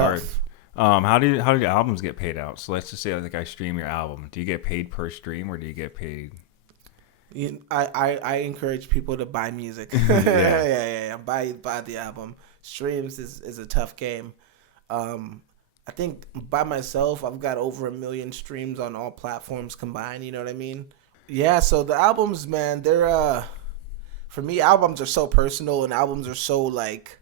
hard. tough. How do albums get paid out? So let's just say like I stream your album. Do you get paid per stream or do you get paid? I encourage people to buy music. Yeah. Yeah. Buy the album. Streams is a tough game. I think by myself, I've got over 1 million streams on all platforms combined. You know what I mean? Yeah. So the albums, man, they're for me, albums are so personal, and albums are so like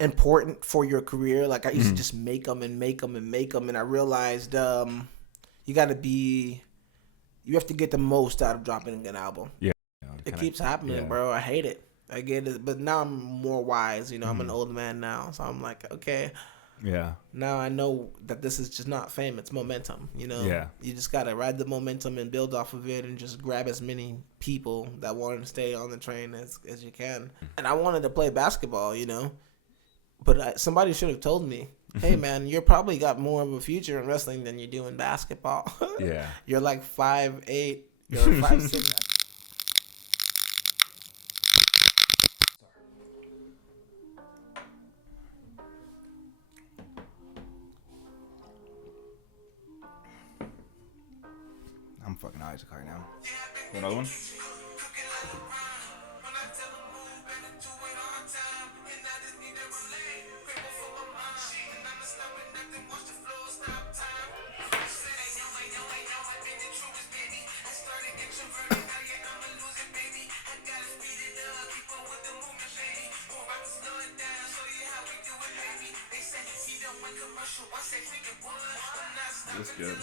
important for your career. Like I used to just make them and make them and make them, and I realized you got to be. You have to get the most out of dropping an album. Yeah. It keeps happening, bro. I hate it. I get it. But now I'm more wise. You know, I'm an old man now. So I'm like, okay. Yeah. Now I know that this is just not fame. It's momentum, you know? Yeah. You just got to ride the momentum and build off of it and just grab as many people that want to stay on the train as you can. And I wanted to play basketball, you know? But somebody should have told me, hey, man, you're probably got more of a future in wrestling than you do in basketball. Yeah. You're like 5'8". You're 5'6". I'm fucking Isaac right now. Another one? That's good.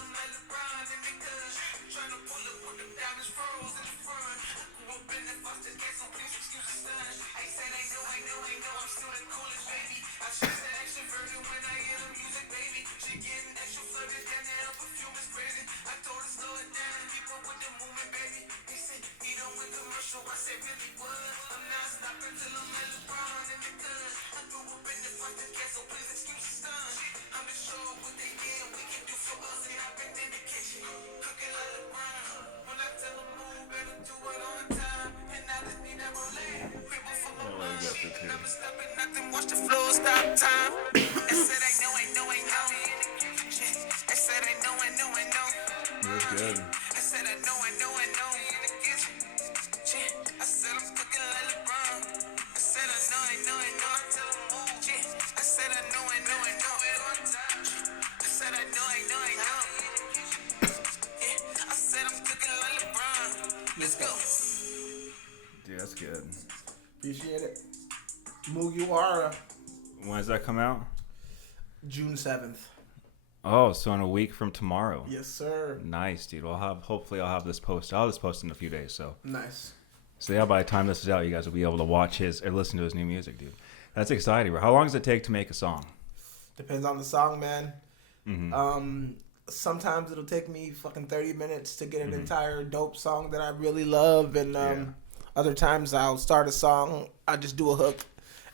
Watch the flow stop time. I said I know. I said I know. That's good. I said I know. I said I'm cooking like LeBron. I said I know. I said I know. I said I know. I said I'm cooking like LeBron. Let's go. Dude, that's good. Appreciate it. Mugiwara, When does that come out? June 7th. Oh, so in a week from tomorrow. Yes, sir. Nice, dude. Hopefully I'll have this posted. I'll have this posted in a few days. So Nice. So yeah, by the time this is out, you guys will be able to watch his or listen to his new music, dude. That's exciting, bro. How long does it take to make a song? Depends on the song, man. Sometimes it'll take me fucking 30 minutes to get an entire dope song that I really love, and other times I'll start a song, I just do a hook,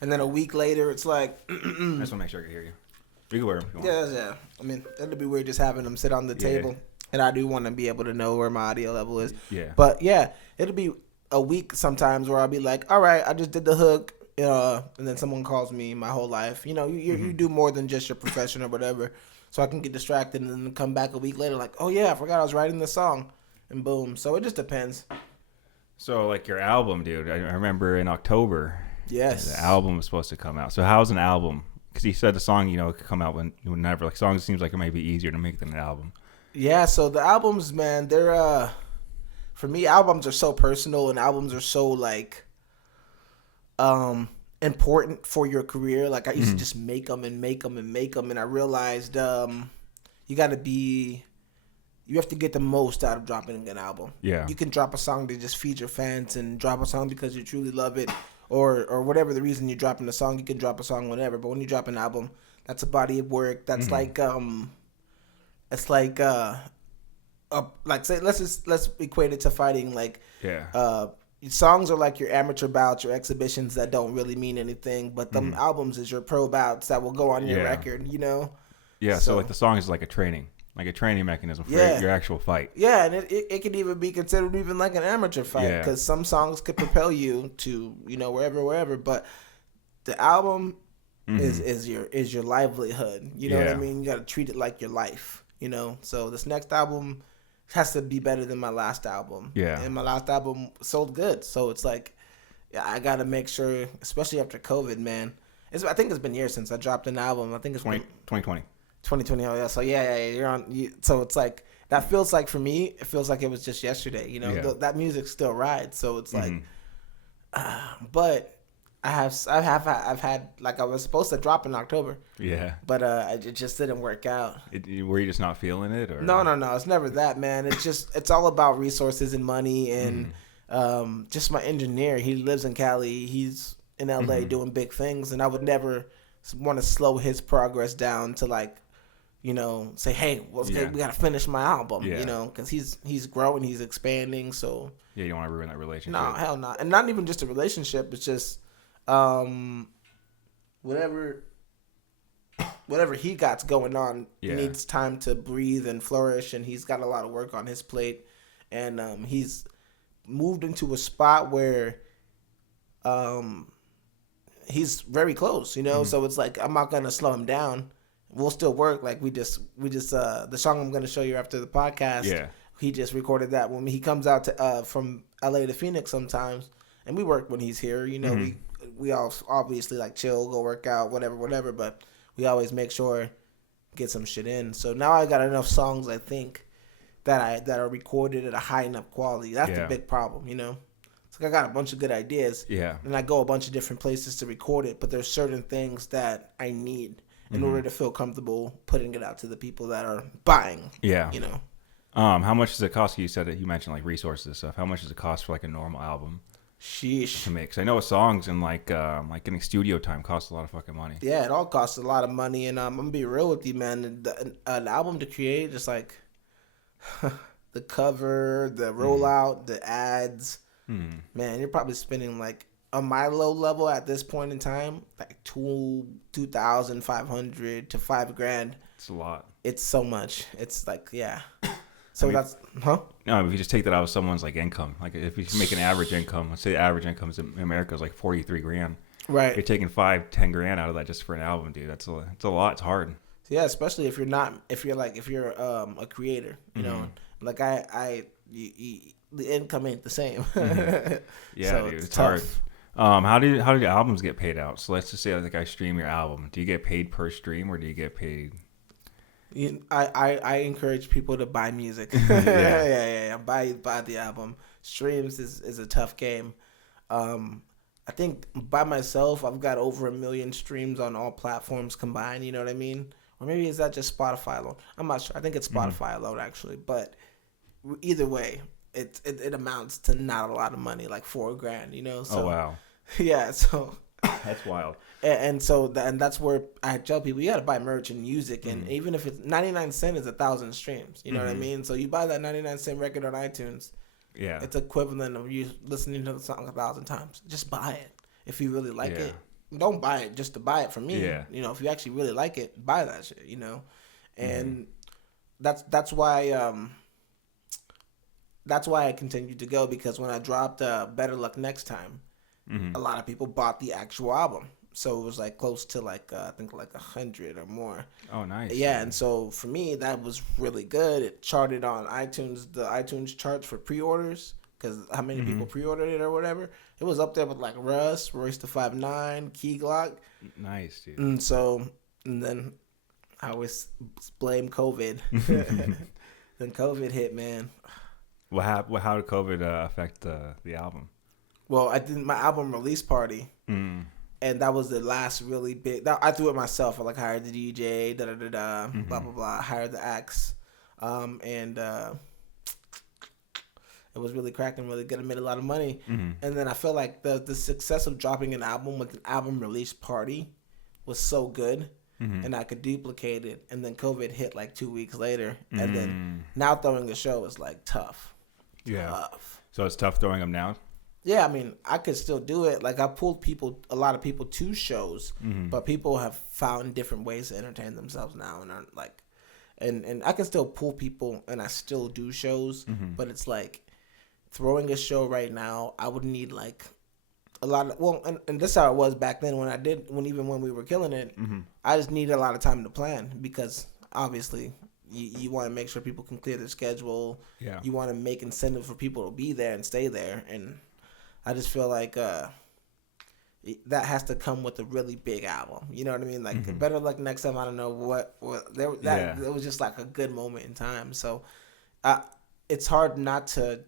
and then a week later it's like. I just want to make sure I can hear you. You can wear them if you want. Yeah. I mean, it'd be weird just having them sit on the table, and I do want to be able to know where my audio level is. Yeah. But yeah, it'll be a week sometimes where I'll be like, all right, I just did the hook, and then someone calls me my whole life. You know, you do more than just your profession or whatever, so I can get distracted and then come back a week later like, oh yeah, I forgot I was writing this song, and boom. So it just depends. So like your album, dude. I remember in October. Yes. The album was supposed to come out. So how's an album? Because you said the song, could come out whenever. Like songs seems like it might be easier to make than an album. Yeah. So the albums, man, they're for me, albums are so personal, and albums are so like important for your career. Like I used to just make them and make them and make them, and I realized you have to get the most out of dropping an album. Yeah. You can drop a song to just feed your fans, and drop a song because you truly love it, or whatever the reason you're dropping the song. You can drop a song whenever, but when you drop an album, that's a body of work. That's like it's like say let's equate it to fighting. Like songs are like your amateur bouts, your exhibitions that don't really mean anything, but them albums is your pro bouts that will go on your record. Yeah. So like the song is like a training mechanism for your actual fight. Yeah, and it could even be considered even like an amateur fight, because some songs could propel you to wherever. But the album is your livelihood. You know what I Yeah. mean? You got to treat it like your life. So this next album has to be better than my last album. Yeah. And my last album sold good, so it's like, yeah, I got to make sure, especially after COVID, man. I think it's been years since I dropped an album. I think it's 2020. 2020. Oh yeah, so yeah, you're on. So it's like that feels like for me, it feels like it was just yesterday. Yeah. That music still rides. So it's like, but I've had, like, I was supposed to drop in October, Yeah. but it just didn't work out. Were you just not feeling it, or No, it's never that, man. It's all about resources and money and just my engineer. He lives in Cali. He's in LA doing big things, and I would never want to slow his progress down to, like, say, hey, we got to finish my album, because he's growing, he's expanding. So yeah, you don't want to ruin that relationship. no, hell no. And not even just a relationship. It's just whatever he got going on needs time to breathe and flourish, and he's got a lot of work on his plate, and he's moved into a spot where he's very close, so it's like, I'm not gonna slow him down. We'll still work. Like, we just the song I'm gonna show you after the podcast, he just recorded that when he comes out to from LA to Phoenix sometimes, and we work when he's here. We all obviously, like, chill, go work out, whatever, but we always make sure get some shit in. So now I got enough songs, I think, that are recorded at a high enough quality. That's the big problem, It's like I got a bunch of good ideas, and I go a bunch of different places to record it, but there's certain things that I need in order to feel comfortable putting it out to the people that are buying. Yeah. How much does it cost? You mentioned, like, resources and stuff. How much does it cost for, like, a normal album Sheesh. to make? 'Cause I know songs and like getting studio time costs a lot of fucking money. Yeah, it all costs a lot of money, and I'm gonna be real with you, man. An album to create, just like the cover, the rollout, the ads, man, you're probably spending, like, on my low level at this point in time, like $2,500 to $5,000. It's a lot. It's so much. It's like, yeah. So that's No, if you just take that out of someone's, like, income, like, if you make an average income, let's say the average income in America is like $43,000. Right. You're taking $5-10 out of that just for an album, dude. It's a lot. It's hard. Yeah, especially if you're a creator, like the income ain't the same. Yeah, So dude, it's tough. hard. How do your albums get paid out? So let's just say, like, I stream your album. Do you get paid per stream, or do you get paid? I encourage people to buy music. Yeah. Buy the album. Streams is a tough game. I think by myself, I've got over 1 million streams on all platforms combined. You know what I mean? Or maybe is that just Spotify alone? I'm not sure. I think it's Spotify alone, actually. But either way, it amounts to not a lot of money, like $4,000. So, oh wow. Yeah. So that's wild. And so that's where I tell people, you got to buy merch and music, and even if it's 99 cents is 1,000 streams. You know what I mean? So you buy that 99-cent record on iTunes. Yeah. It's equivalent of you listening to the song 1,000 times. Just buy it if you really like it. Don't buy it just to buy it from me. Yeah. If you actually really like it, buy that shit. And that's why I continued to go, because when I dropped Better Luck Next Time, a lot of people bought the actual album. So it was like close to like I think like 100 or more. Oh, nice. Yeah, and so for me that was really good. It charted on iTunes, the iTunes charts for pre-orders, because how many people pre-ordered it or whatever. It was up there with like Russ, Royce the 5'9", Key Glock. Nice, dude. And then I always blame COVID. Then COVID hit, man. How did COVID affect the album? Well, I did my album release party. And that was the last really big. I threw it myself. I hired the DJ, blah blah blah. I hired the acts, and it was really cracking, really good. I made a lot of money, and then I felt like the success of dropping an album with an album release party was so good, and I could duplicate it. And then COVID hit like 2 weeks later, and then now throwing a show is like tough. Yeah. Tough. So it's tough throwing them now. Yeah, I mean, I could still do it. Like, I pulled a lot of people to shows, but people have found different ways to entertain themselves now, and aren't like, and I can still pull people, and I still do shows, but it's like throwing a show right now. I would need like a lot of and this is how it was back then when we were killing it. I just needed a lot of time to plan because obviously you want to make sure people can clear their schedule. Yeah. You want to make incentive for people to be there and stay there, and I just feel like that has to come with a really big album. You know what I mean? Like Better Luck Next Time. I don't know what it was just like a good moment in time. So it's hard to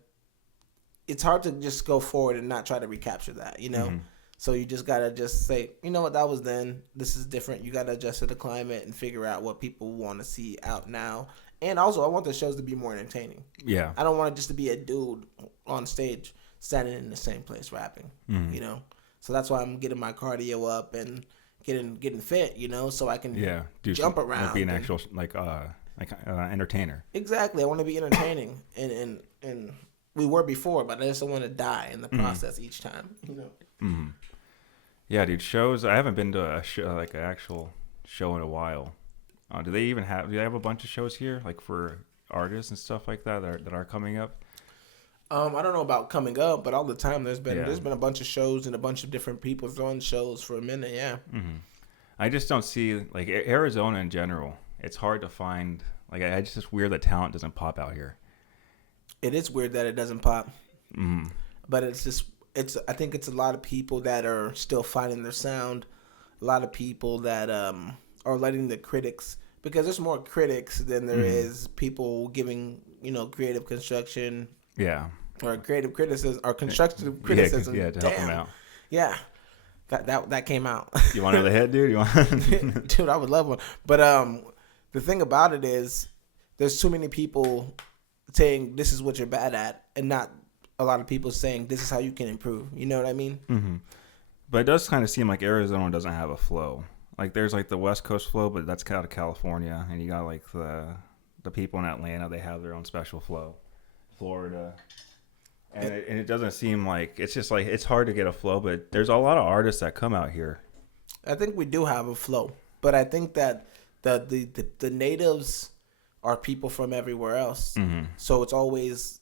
just go forward and not try to recapture that. You know. So you just gotta just say, you know what, that was then. This is different. You gotta adjust to the climate and figure out what people want to see out now. And also, I want the shows to be more entertaining. Yeah. I don't want it just to be a dude on stage standing in the same place rapping. You know. So that's why I'm getting my cardio up and getting fit. You know, so I can jump around. Like be an actual entertainer. Exactly. I want to be entertaining, and we were before, but I just don't want to die in the process each time. You know. Yeah, dude. Shows. I haven't been to a show, like an actual show in a while. Do they have a bunch of shows here, like for artists and stuff like that that are coming up? I don't know about coming up, but all the time there's been a bunch of shows and a bunch of different people throwing shows for a minute. Yeah. I just don't see like Arizona in general. It's hard to find. Like it's just weird that talent doesn't pop out here. It is weird that it doesn't pop. But it's just. I think it's a lot of people that are still finding their sound. A lot of people that are letting the critics, because there's more critics than there is people giving, creative construction. Yeah. Or creative criticism or constructive criticism. Yeah, to help them out. Yeah. That came out. You want to know the head, dude? Dude, I would love one. But the thing about it is there's too many people saying this is what you're bad at and not a lot of people saying this is how you can improve. You know what I mean? But it does kind of seem like Arizona doesn't have a flow. Like there's like the West Coast flow, but that's out of California, and you got like the people in Atlanta, they have their own special flow. Florida, and it doesn't seem like it's just like it's hard to get a flow. But there's a lot of artists that come out here. I think we do have a flow, but I think that the natives are people from everywhere else, so it's always.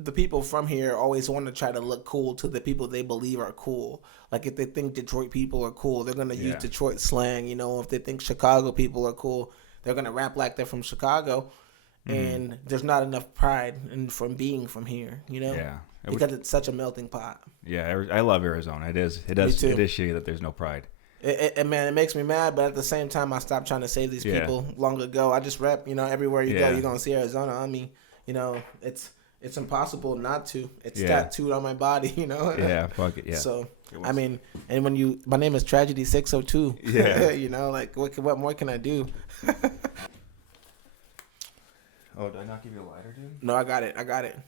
The people from here always want to try to look cool to the people they believe are cool. Like if they think Detroit people are cool, they're going to use Detroit slang. If they think Chicago people are cool, they're going to rap like they're from Chicago. And there's not enough pride from being from here, Yeah. Because it's such a melting pot. Yeah, I love Arizona. It is shitty that there's no pride. It makes me mad, but at the same time, I stopped trying to save these people long ago. I just rap, everywhere you go, you're going to see Arizona on me. It's impossible not to. It's tattooed on my body, Yeah, fuck it, yeah. So, I mean, and my name is Tragedy602. Yeah. Like, what more can I do? Oh, did I not give you a lighter, dude? No, I got it.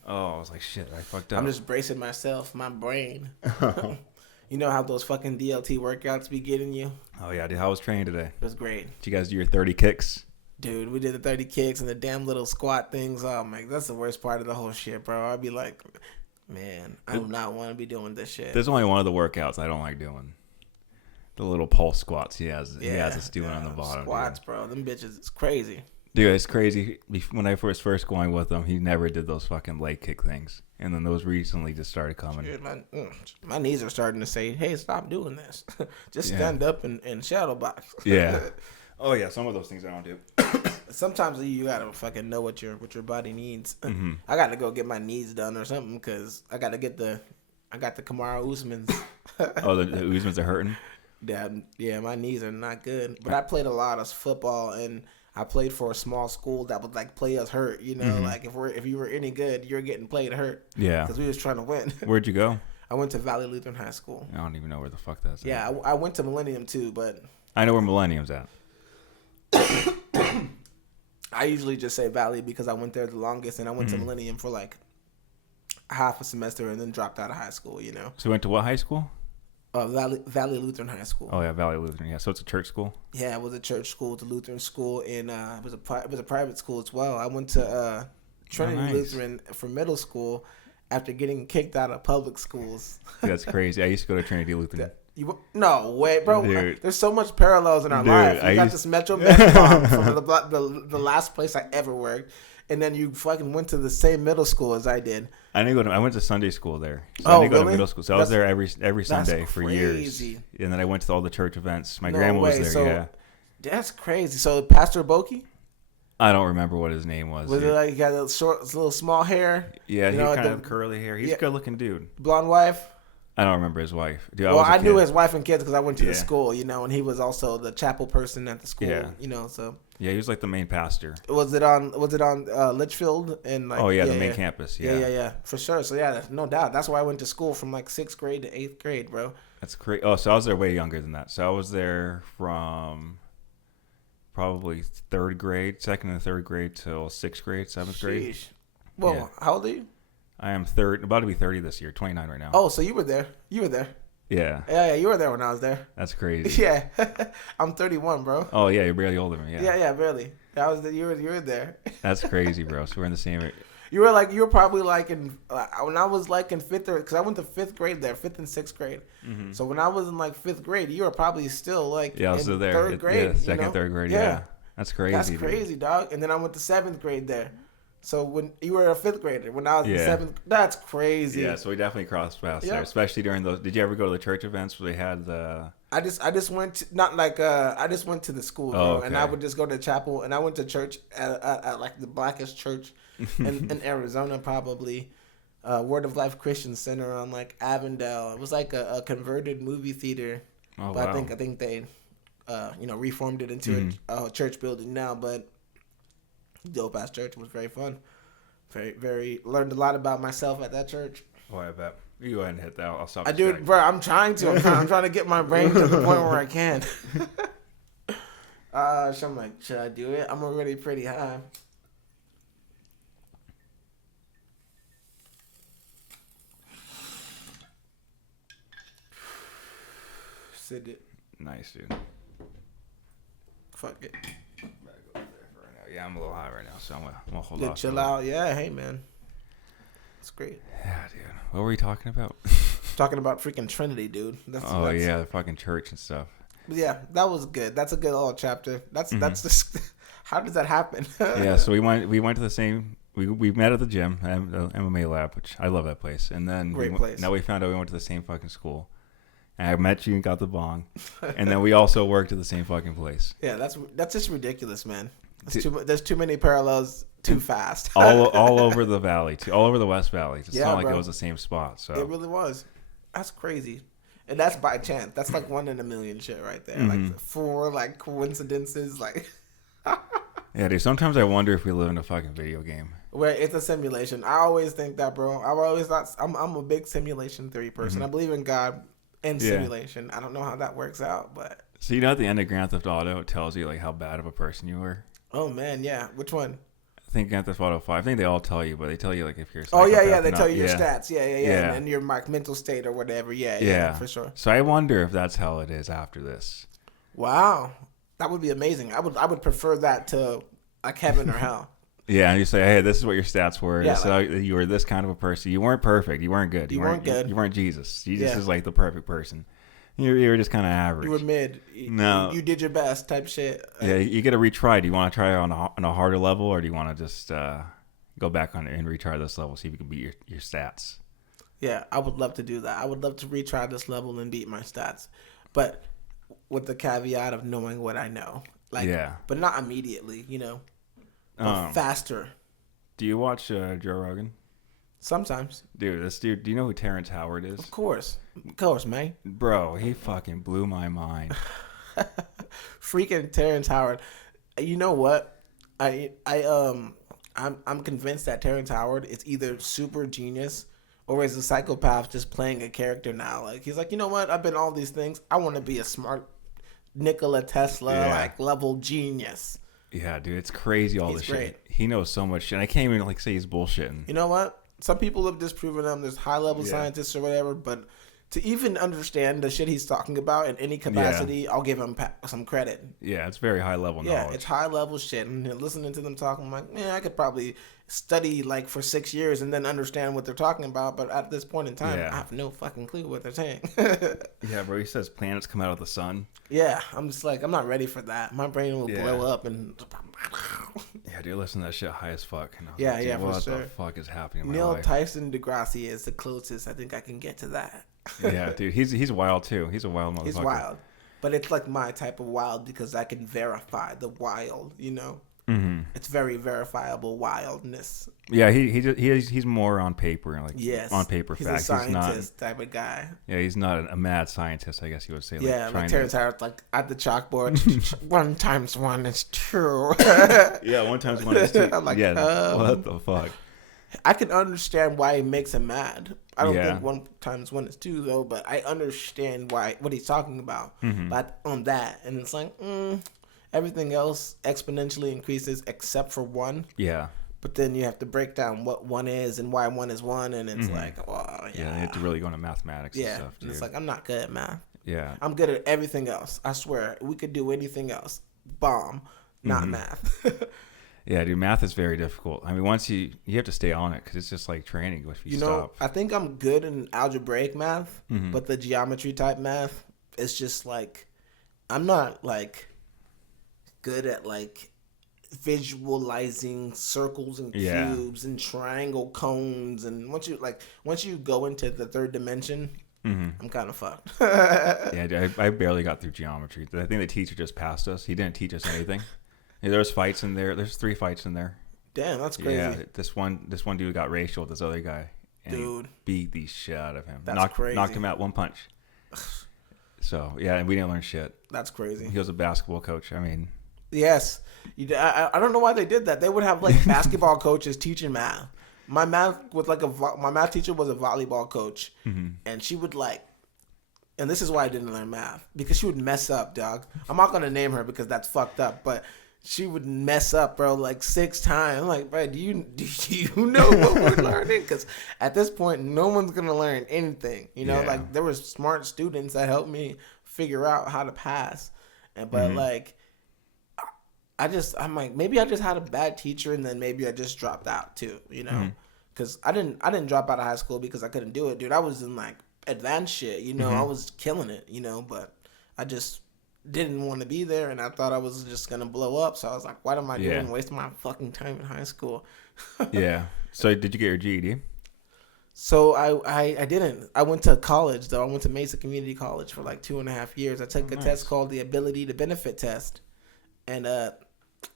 Oh, I was like, shit, I fucked up. I'm just bracing myself, my brain. You know how those fucking DLT workouts be getting you? Oh, yeah, dude, how was training today? It was great. Did you guys do your 30 kicks? Dude, we did the 30 kicks and the damn little squat things. Oh, man, that's the worst part of the whole shit, bro. I'd be like, man, I do not want to be doing this shit. There's only one of the workouts I don't like doing. The little pulse squats he has us doing on the bottom. Squats, dude. Bro. Them bitches, it's crazy. Dude, it's crazy. When I was first going with him, he never did those fucking leg kick things. And then those recently just started coming. Dude, my knees are starting to say, hey, stop doing this. Just stand up and shadow box. Yeah. Oh, yeah, some of those things I don't do. Sometimes you gotta fucking know what your body needs. I gotta go get my knees done or something because I got the Kamaru Usmans. Oh, the Usmans are hurting? Yeah, my knees are not good. But I played a lot of football and I played for a small school that would like play us hurt. Like if you were any good, you're getting played hurt. Yeah, because we was trying to win. Where'd you go? I went to Valley Lutheran High School. I don't even know where the fuck that's at. Yeah, I went to Millennium too, but I know where Millennium's at. I usually just say Valley because I went there the longest, and I went to Millennium for like half a semester and then dropped out of high school. So you went to what high school? Valley Lutheran High School. Oh yeah, Valley Lutheran. Yeah, so it's a church school. Yeah, it was a church school, it's a Lutheran school, and it was a private school as well. I went to Trinity Lutheran for middle school after getting kicked out of public schools. That's crazy. I used to go to Trinity Lutheran. No way, bro. Dude. There's so much parallels in our life. You got this Metro Med bomb from the last place I ever worked, and then you fucking went to the same middle school as I did. I didn't go to. I went to Sunday school there. So Oh, I didn't go to really? middle school. So I was there every Sunday for years. crazy. And then I went to all the church events. My No grandma was way. there. So, Yeah. That's crazy. So Pastor Boki, I don't remember what his name was. was it like he got a short, little small hair? Yeah, You he know, kind the- of curly hair. He's yeah. a good looking dude. Blonde wife. I don't remember his wife. Dude, Well, I knew kid. his wife and kids because I went to the Yeah. school, you know, and he was also the chapel person at the school, Yeah. you know. So Yeah, he was like the main pastor. was it on Litchfield and like? Oh yeah, the main campus. Yeah, for sure. So yeah, no doubt. That's why I went to school from like 6th grade to 8th grade, bro. That's great. Oh, so I was there way younger than that. So I was there from probably 3rd grade, 2nd and 3rd grade till 6th grade, 7th grade. Sheesh. Well, Yeah. how old are you? I am about to be 30 this year, 29 right now. Oh, so you were there. You were there. Yeah, Yeah, you were there when I was there. that's crazy. Yeah, I'm 31, bro. Oh yeah, you're barely older than me. Yeah, Yeah, barely. I was there. You were there. that's crazy, bro. So we're in the same. You were probably like in when I was like in 5th because I went to 5th grade there, 5th and 6th grade. Mm-hmm. So when I was in like 5th grade, you were probably still like Yeah, I was in still there. 3rd grade. Yeah, 2nd, 3rd grade. Yeah, that's crazy. That's dude. crazy, dog. And then I went to 7th grade there. So when you were a 5th grader, when I was in Yeah. 7th, that's crazy. Yeah, so we definitely crossed paths Yeah. there, especially during those. Did you ever go to the church events where they had the? I just went to, not like I just went to the school, bro, Oh, and I okay. would just go to chapel, and I went to church at like the blackest church in Arizona, probably. Word of Life Christian Center on like Avondale. It was like a converted movie theater, Oh but wow. I think they reformed it into a church building now. But dope ass church. It was very fun. Very learned a lot about myself at that church. Oh, I bet. You go ahead and hit that. I'll stop. I do, bro. I'm trying to. I'm trying to get my brain to the point where I can. So I'm like, should I do it? I'm already pretty high. Sit it. Nice, dude. Fuck it. Better go there for right now. Yeah, I'm a little high right now, so I'm gonna hold Good off. chill out. Yeah, hey man. It's great. Yeah, dude. What were we talking about? Talking about freaking Trinity, dude. That's Yeah, the fucking church and stuff. Yeah, that was good. That's a good little chapter. That's just how does that happen? Yeah, so we went to the same. We met at the gym, the MMA lab, which I love that place. And then Great place. Now we found out we went to the same fucking school. And I met you and got the bong. And then we also worked at the same fucking place. Yeah, that's just ridiculous, man. There's too many parallels too fast. all over the valley, all over the West Valley. It's Yeah, not like bro. it was the same spot. So It really was. That's crazy. And that's by chance. That's like 1 in a million shit right there. Like 4 like coincidences like yeah, dude. Sometimes I wonder if we live in a fucking video game. where it's a simulation. I always think that, bro. I've always thought I'm a big simulation theory person. I believe in God and Yeah. simulation. I don't know how that works out, but So you know, at the end of Grand Theft Auto, it tells you like how bad of a person you were. oh man, yeah. Which one? I think Grand Theft Auto 5. I think they all tell you, but they tell you like if you're. A Oh yeah, psychopath they or tell not. you your Yeah. stats. Yeah, Yeah. and your like mental state or whatever. Yeah, for sure. So I wonder if that's how it is after this. Wow, that would be amazing. I would prefer that to like heaven or hell. Yeah, and you say, hey, this is what your stats were. Yeah, So you were this kind of a person. You weren't perfect. You weren't good. You weren't good. You weren't Jesus. Jesus Yeah. is like the perfect person. You were just kind of average. You were mid. No. You did your best type shit. Yeah, you get to retry. Do you want to try on a harder level, or do you want to just go back on it and retry this level, see if you can beat your stats? Yeah, I would love to do that. I would love to retry this level and beat my stats, but with the caveat of knowing what I know. Like, Yeah. but not immediately. But faster. Do you watch Joe Rogan? Sometimes, Dude, this dude, do you know who Terrence Howard is? of course, man. Bro, he fucking blew my mind. Freaking Terrence Howard. You know what? I'm convinced that Terrence Howard is either super genius or is a psychopath just playing a character now. Like he's like, you know what? I've been all these things. I want to be a smart Nikola Tesla like level genius. Yeah, dude, it's crazy all He's this great. shit. He knows so much shit. I can't even say he's bullshitting. You know what? Some people have disproven him. There's high level scientists or whatever, but to even understand the shit he's talking about in any capacity, I'll give him some credit. Yeah, it's very high level knowledge. Yeah, it's high level shit. And listening to them talking, I'm like, man, I could probably study like for 6 years and then understand what they're talking about. But at this point in time, I have no fucking clue what they're saying. Yeah, bro, he says planets come out of the sun. Yeah, I'm just like, I'm not ready for that. My brain will blow up and... Yeah, dude, listen to that shit high as fuck. And Yeah, like, for what sure. the fuck is happening in my Neil life? Tyson DeGrassi is the closest I think I can get to that. Yeah, dude, he's wild too. He's a wild motherfucker. He's wild. But it's like my type of wild because I can verify the wild, you know? Mm-hmm. It's very verifiable wildness. Yeah, he's more on paper, like on paper he's facts. He's a scientist type of guy. Yeah, he's not a mad scientist, I guess you would say. Like Terrence Howard, like at the chalkboard, 1 times 1 is 2. Yeah, 1 times 1 is 2. I'm like, what the fuck? I can understand why it makes him mad. I don't think 1 times 1 is 2 though, but I understand what he's talking about. Mm-hmm. But on that, and it's like, everything else exponentially increases except for 1. Yeah. But then you have to break down what 1 is and why 1 is 1, and it's like, well, yeah. You have to really go into mathematics and stuff, dude. And it's like, I'm not good at math. Yeah. I'm good at everything else. I swear. We could do anything else. Bomb. Not math. Yeah, dude, math is very difficult. I mean, once you have to stay on it because it's just like training. If you stop. I think I'm good in algebraic math, but the geometry type math is just like, I'm not like good at like visualizing circles and cubes and triangle cones, and once you go into the 3rd dimension, I'm kind of fucked. Yeah, dude, I barely got through geometry. I think the teacher just passed us. He didn't teach us anything. Yeah, there's fights in there. There's 3 fights in there. Damn, that's crazy. Yeah, this one dude got racial with this other guy, and dude, he beat the shit out of him. That's crazy. Knocked him out 1 punch. So yeah, and we didn't learn shit. That's crazy. He was a basketball coach. I mean, yes, I don't know why they did that. They would have like basketball coaches teaching math. My math teacher was a volleyball coach, and she would like. And this is why I didn't learn math, because she would mess up, dog. I'm not gonna name her because that's fucked up, but she would mess up, bro, like 6 times. I'm like, bro, do you know what we're learning? Because at this point, no one's gonna learn anything. You know, like there were smart students that helped me figure out how to pass, but like, I'm like, maybe I just had a bad teacher, and then maybe I just dropped out too. You know, because I didn't drop out of high school because I couldn't do it, dude. I was in like advanced shit, you know. I was killing it, you know, but I just didn't want to be there, and I thought I was just gonna blow up. So I was like, what am I doing, wasting my fucking time in high school? Yeah. So did you get your GED? So I didn't. I went to college though. I went to Mesa Community College for like 2.5 years. I took a test called the Ability to Benefit Test, and I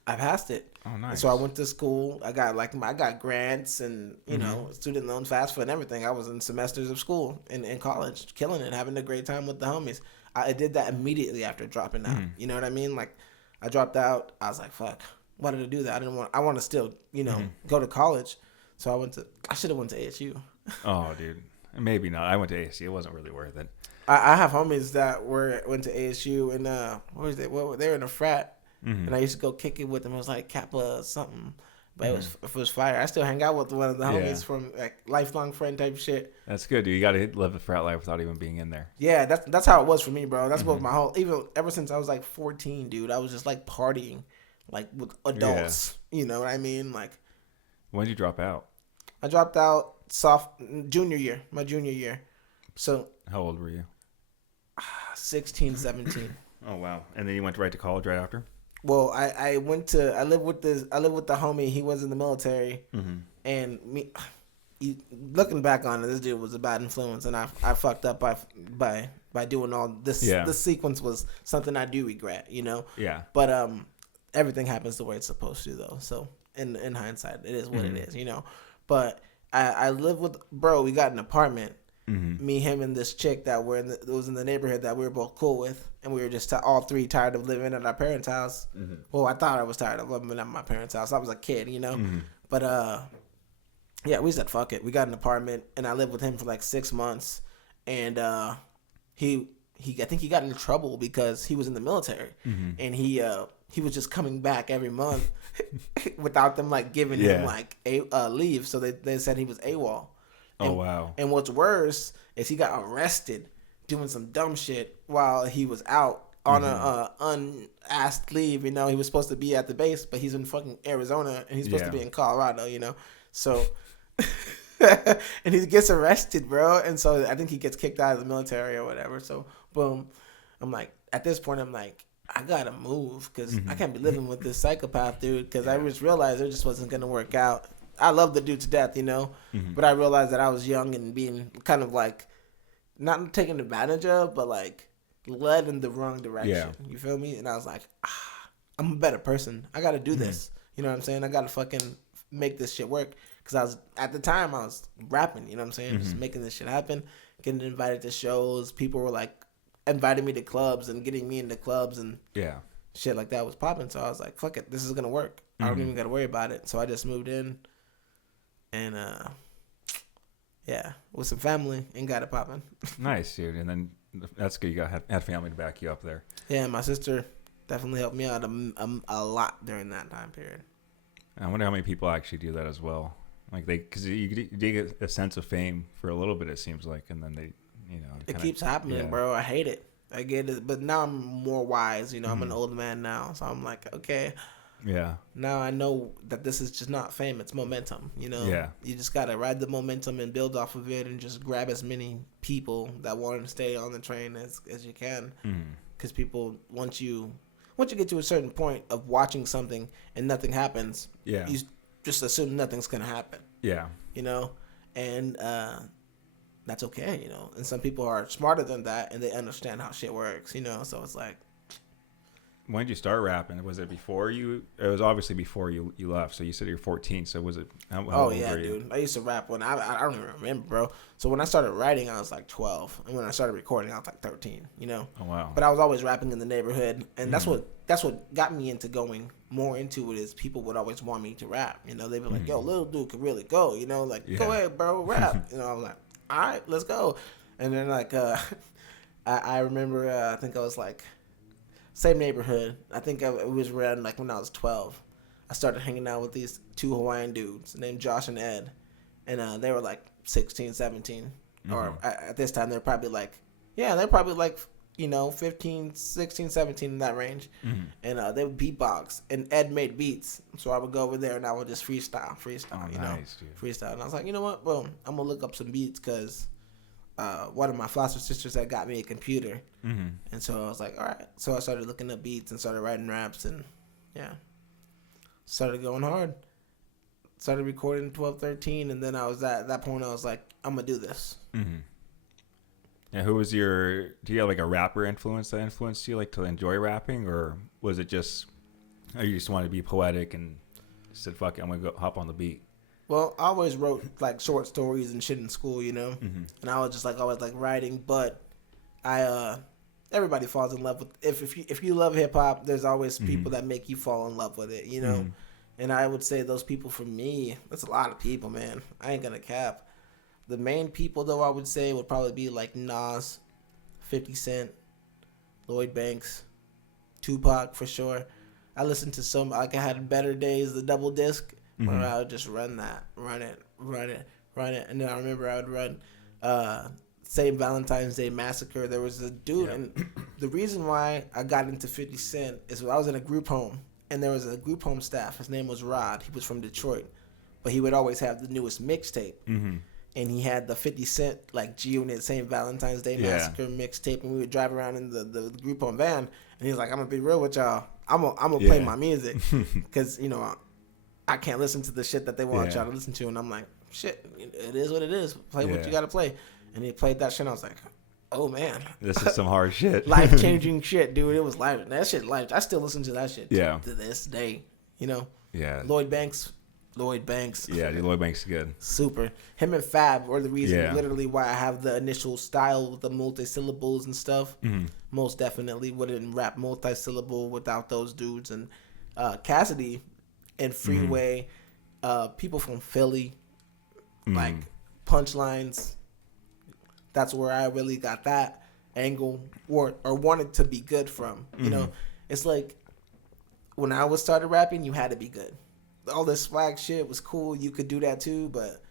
passed it. Oh, nice. And so I went to school. I got grants and you know, student loans, FAFSA, and everything. I was in semesters of school in college, killing it, having a great time with the homies. I did that immediately after dropping out. You know what I mean? Like, I dropped out. I was like, fuck, why did I do that? I want to still, you know, go to college. So I should have went to ASU. Oh, dude. Maybe not. I went to ASU. It wasn't really worth it. I have homies that went to ASU, and what was they? Well, they were in a frat, and I used to go kick it with them. It was like Kappa something. But it was fire. I still hang out with one of the homies from like lifelong friend type shit. That's good, dude. You got to live the frat life without even being in there. Yeah, that's how it was for me, bro. That's what my ever since I was like 14, dude. I was just like partying, like with adults. Yeah. You know what I mean? Like, when did you drop out? I dropped out junior year. So how old were you? 16, 17. Oh wow! And then you went right to college right after? Well, I lived with the homie. He was in the military, and me. Looking back on it, this dude was a bad influence, and I fucked up by doing all this. Yeah. This sequence was something I do regret, you know. Yeah. But everything happens the way it's supposed to, though. So in hindsight, it is what it is, you know. But I live with bro. We got an apartment. Me, him, and this chick that was in the neighborhood that we were both cool with, and we were just all 3 tired of living at our parents' house. Well, I thought I was tired of living at my parents' house. I was a kid, you know. But yeah, we said fuck it. We got an apartment, and I lived with him for like 6 months, and he I think he got into trouble because he was in the military, and he was just coming back every month without them like giving him like leave. So they said he was AWOL. Oh, wow. And what's worse is he got arrested doing some dumb shit while he was out on a unasked leave. You know, he was supposed to be at the base, but he's in fucking Arizona and he's supposed to be in Colorado. You know, so and he gets arrested, bro. And so I think he gets kicked out of the military or whatever. So boom, I'm like, at this point, I'm like, I gotta move because I can't be living with this psychopath dude. Because I just realized it just wasn't gonna work out. I love the dude to death, you know, but I realized that I was young and being kind of like not taken advantage of, but like led in the wrong direction. Yeah. You feel me? And I was like, I'm a better person. I got to do this. You know what I'm saying? I got to fucking make this shit work. Because at the time, I was rapping, you know what I'm saying? Just making this shit happen, getting invited to shows. People were like inviting me to clubs and getting me into clubs and shit like that was popping. So I was like, fuck it. This is going to work. I don't even got to worry about it. So I just moved in and, with some family and got it popping. Nice, dude. And then that's good. You had family to back you up there. Yeah, my sister definitely helped me out a lot during that time period. I wonder how many people actually do that as well. Like because you get a sense of fame for a little bit, it seems like, and then it keeps happening, bro. I hate it. I get it, but now I'm more wise. You know, I'm an old man now, so I'm like, okay. Yeah. Now I know that this is just not fame; it's momentum. You know. Yeah. You just gotta ride the momentum and build off of it, and just grab as many people that want to stay on the train as you can. Because people, once you get to a certain point of watching something and nothing happens, you just assume nothing's gonna happen. Yeah. You know, and that's okay. You know, and some people are smarter than that, and they understand how shit works. You know, so it's like. When did you start rapping? Was it before you? It was obviously before you left. So you said you're 14. So was it? How old were you? Dude. I used to rap when I don't even remember, bro. So when I started writing, I was like 12, and when I started recording, I was like 13. You know. Oh wow. But I was always rapping in the neighborhood, and that's what got me into going more into it. Is people would always want me to rap. You know, they'd be like, "Yo, little dude could really go." You know, like go ahead, bro, rap. You know, I was like, "All right, let's go." And then like I remember I think I was like. Same neighborhood. I think it was around like when I was 12. I started hanging out with these two Hawaiian dudes named Josh and Ed. And they were like 16, 17. Or at this time, they're probably like, 15, 16, 17 in that range. And they would beatbox. And Ed made beats. So I would go over there and I would just freestyle, freestyle. And I was like, you know what? Boom. I'm going to look up some beats because... one of my foster sisters had got me a computer. And so I was like, all right. So I started looking up beats and started writing raps and, started going hard. Started recording 12, 13, and then I was at that point I was like, I'm going to do this. Yeah, who was do you have like a rapper influence that influenced you like to enjoy rapping, or was it just, or you just wanted to be poetic and said, fuck it, I'm going to go hop on the beat? Well, I always wrote like short stories and shit in school, you know, and I was just like always like writing. But everybody falls in love with if you love hip hop, there's always people that make you fall in love with it, you know. And I would say those people for me, that's a lot of people, man. I ain't gonna cap. The main people though, I would say would probably be like Nas, 50 Cent, Lloyd Banks, Tupac for sure. I listened to some like I had Better Days, the double disc. Where I would just run it. And then I remember I would run St. Valentine's Day Massacre. There was a dude, and the reason why I got into 50 Cent is I was in a group home, and there was a group home staff. His name was Rod. He was from Detroit, but he would always have the newest mixtape. And he had the 50 Cent, like, G-Unit St. Valentine's Day Massacre mixtape, and we would drive around in the group home van, and he's like, I'm going to be real with y'all. I'm gonna play my music, because, you know, I can't listen to the shit that they want y'all to listen to. And I'm like, shit, it is what it is. Play what you got to play. And he played that shit. And I was like, oh, man. This is some hard shit. Life-changing shit, dude. It was life. That shit, life. I still listen to that shit to this day, you know? Yeah. Lloyd Banks. Yeah, Lloyd Banks is good. Super. Him and Fab were the reason, literally, why I have the initial style with the multi-syllables and stuff. Most definitely wouldn't rap multi-syllable without those dudes. And Cassidy... and Freeway, people from Philly, like punchlines. That's where I really got that angle or wanted to be good from. You know, it's like when I started rapping, you had to be good. All this swag shit was cool. You could do that too, but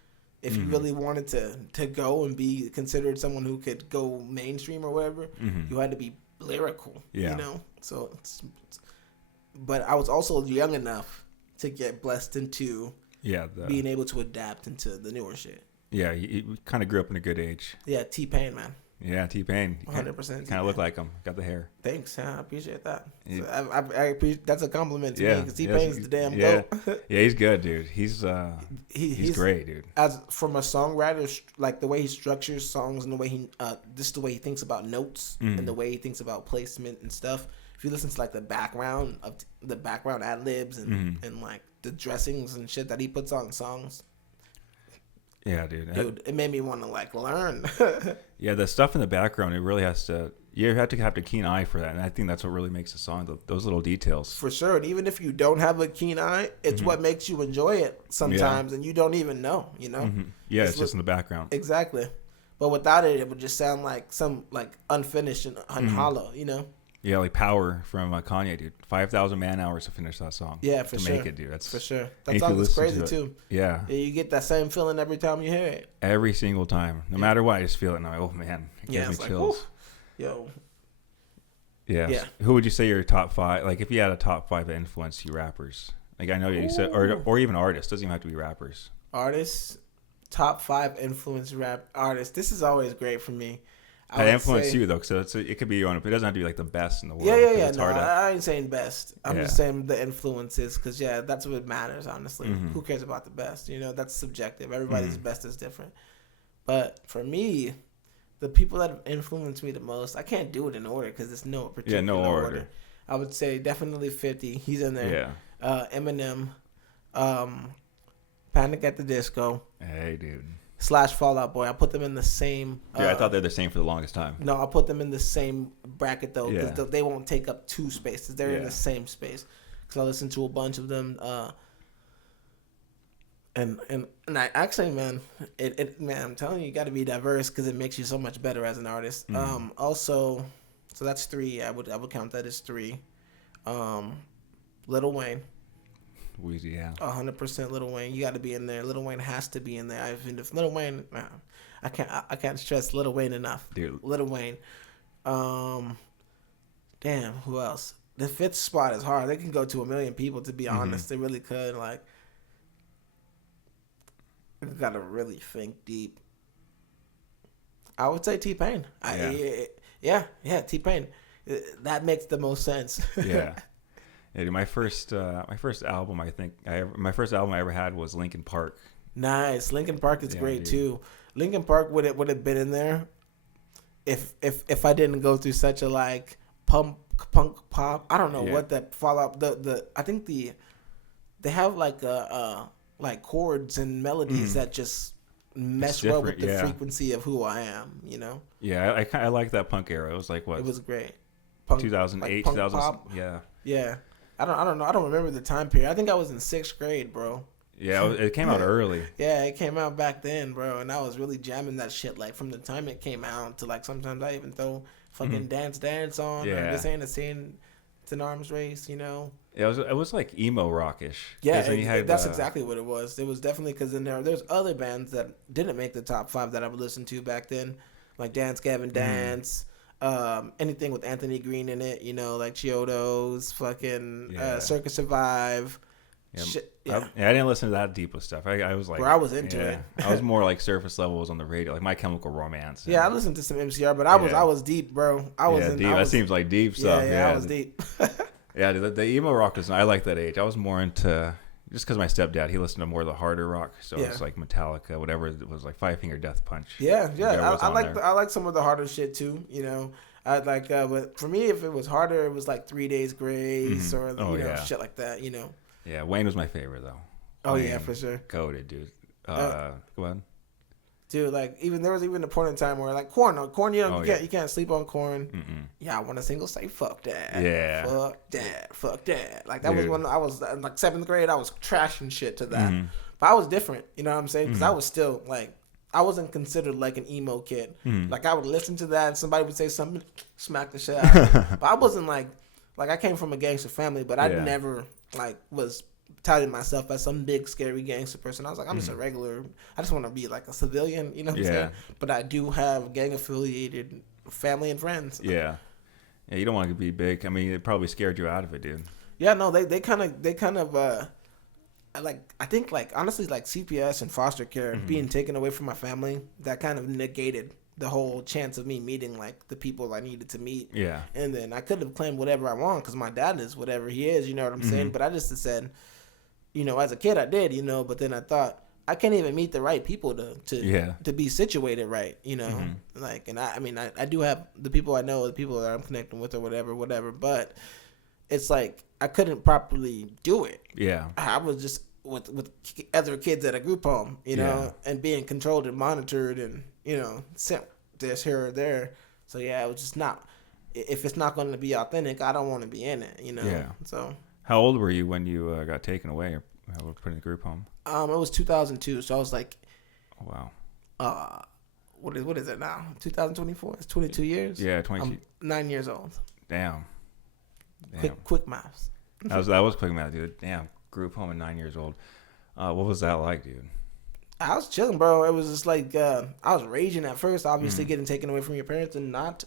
if you really wanted to go and be considered someone who could go mainstream or whatever, you had to be lyrical. Yeah. You know, so. But I was also young enough to get blessed into being able to adapt into the newer shit. Yeah, you kind of grew up in a good age. Yeah, T-Pain, man. Yeah, T-Pain. 100%. Kind of look like him. Got the hair. Thanks, I appreciate that. Yeah. So I appreciate, that's a compliment to me because T-Pain's the damn goat. goat. Yeah, he's good, dude. He's great, dude. As from a songwriter, like the way he structures songs and the way he just the way he thinks about notes and the way he thinks about placement and stuff. If you listen to like the background ad libs and like the dressings and shit that he puts on songs. Yeah, dude. It made me want to like learn. Yeah, the stuff in the background, it really has to. You have to have a keen eye for that, and I think that's what really makes a song. Those little details. For sure, and even if you don't have a keen eye, it's what makes you enjoy it sometimes, and you don't even know. You know. Yeah, it's just in the background. Exactly, but without it, it would just sound like some like unfinished and hollow. You know. Yeah, like Power from Kanye, dude. 5,000 man hours to finish that song. Yeah, for to sure. make it, dude. That's for sure. That song is crazy too. Yeah. You get that same feeling every time you hear it. Every single time, no matter what, I just feel it. And I'm like, oh man, it gives me chills. Like, yo. Yeah. Yeah. Who would you say your top 5? Like, if you had a top 5 that influenced you rappers, like I know you said, or even artists. Doesn't even have to be rappers. Artists, top 5 influence rap artists. This is always great for me. I influence you though, so it could be your own. It doesn't have to be like the best in the world. Yeah. No, I ain't saying best. I'm just saying the influences, because that's what matters. Honestly, who cares about the best? You know, that's subjective. Everybody's best is different. But for me, the people that have influenced me the most, I can't do it in order because it's no particular order. I would say definitely 50. He's in there. Yeah. Eminem, Panic at the Disco. Hey, dude. / Fall Out Boy. I put them in the same. Yeah, I thought they're the same for the longest time. No, I put them in the same bracket though, because they won't take up 2 spaces. They're in the same space. Because I listen to a bunch of them, and I actually, man, man, I'm telling you, you got to be diverse because it makes you so much better as an artist. Also, so that's 3. I would count that as 3. Lil Wayne. Weezy, yeah. 100% Lil Wayne. You got to be in there. Lil Wayne has to be in there. If Lil Wayne, I can't stress Lil Wayne enough. Dude. Lil Wayne. Damn, who else? The 5th spot is hard. They can go to a million people, to be honest. They really could. Like, you got to really think deep. I would say T-Pain. Yeah, T-Pain. That makes the most sense. Yeah. Yeah, my first album I ever had was Linkin Park. Nice. Linkin Park is great too. Linkin Park would have been in there if I didn't go through such a like punk pop. I don't know what the fallout I think they have like like chords and melodies that just mesh well with the frequency of who I am, you know? Yeah, I like that punk era. It was like what? It was great. Punk, 2008, like 2000. Pop. Yeah. Yeah. I don't know. I don't remember the time period. I think I was in 6th grade, bro. Yeah, it came out early. Yeah, it came out back then, bro. And I was really jamming that shit. Like, from the time it came out to, like, sometimes I even throw fucking Dance on. Yeah. Or this ain't a scene. It's an arms race, you know? Yeah, it was like emo rockish. Yeah, that's exactly what it was. It was definitely because there's other bands that didn't make the top 5 that I would listen to back then. Like Dance Gavin Dance. Anything with Anthony Green in it, you know, like Chiodos, fucking Circus Survive. I didn't listen to that deep of stuff. I was like, I was into it. I was more like surface levels on the radio, like My Chemical Romance. Yeah, I listened to some MCR, but I was deep, bro. I was deep. That seems like deep stuff. Yeah, I was deep. Yeah, the emo rock was. I like that age. I was more into. Just because my stepdad, he listened to more of the harder rock, so it's like Metallica, whatever it was, like Five Finger Death Punch. Yeah. I like some of the harder shit too. You know, I like, but for me, if it was harder, it was like 3 Days Grace or shit like that. You know. Yeah, Wayne was my favorite though. Oh Wayne, yeah, for sure. Goated, dude. Go on. Dude, like there was even a point in time where like Korn, you can't sleep on Korn. Yeah, I want a single say fuck that. Yeah. Fuck that. Like that was when I was in like 7th grade. I was trashing shit to that, but I was different. You know what I'm saying? Because I was still like I wasn't considered like an emo kid. Like I would listen to that and somebody would say something, smack the shit out of me. But I wasn't like I came from a gangster family, but I never like was touted myself as some big scary gangster person. I was like, I'm just a regular. I just want to be like a civilian, you know what I'm saying? But I do have gang affiliated family and friends. Yeah. Yeah, you don't want to be big. I mean, it probably scared you out of it, dude. Yeah, no, they kind of I think like honestly like CPS and foster care being taken away from my family, that kind of negated the whole chance of me meeting like the people I needed to meet. Yeah. And then I could have claimed whatever I want because my dad is whatever he is, you know what I'm saying? But I just said, you know, as a kid I did, you know, but then I thought I can't even meet the right people to be situated right, you know, like, and I mean, I do have the people I know, the people that I'm connecting with or whatever, but it's like I couldn't properly do it. Yeah. I was just with other kids at a group home, you know, and being controlled and monitored and, you know, sent this here or there. So yeah, it was just not, if it's not going to be authentic, I don't want to be in it, you know. Yeah. So how old were you when you got taken away or put in the group home? It was 2002, so I was like, oh, wow. What is it now? 2024. It's 22 years. Yeah, 22. I'm 9 years old. Damn. Quick maths. That was quick math, dude. Damn, group home at 9 years old. What was that like, dude? I was chilling, bro. It was just like I was raging at first, obviously getting taken away from your parents and not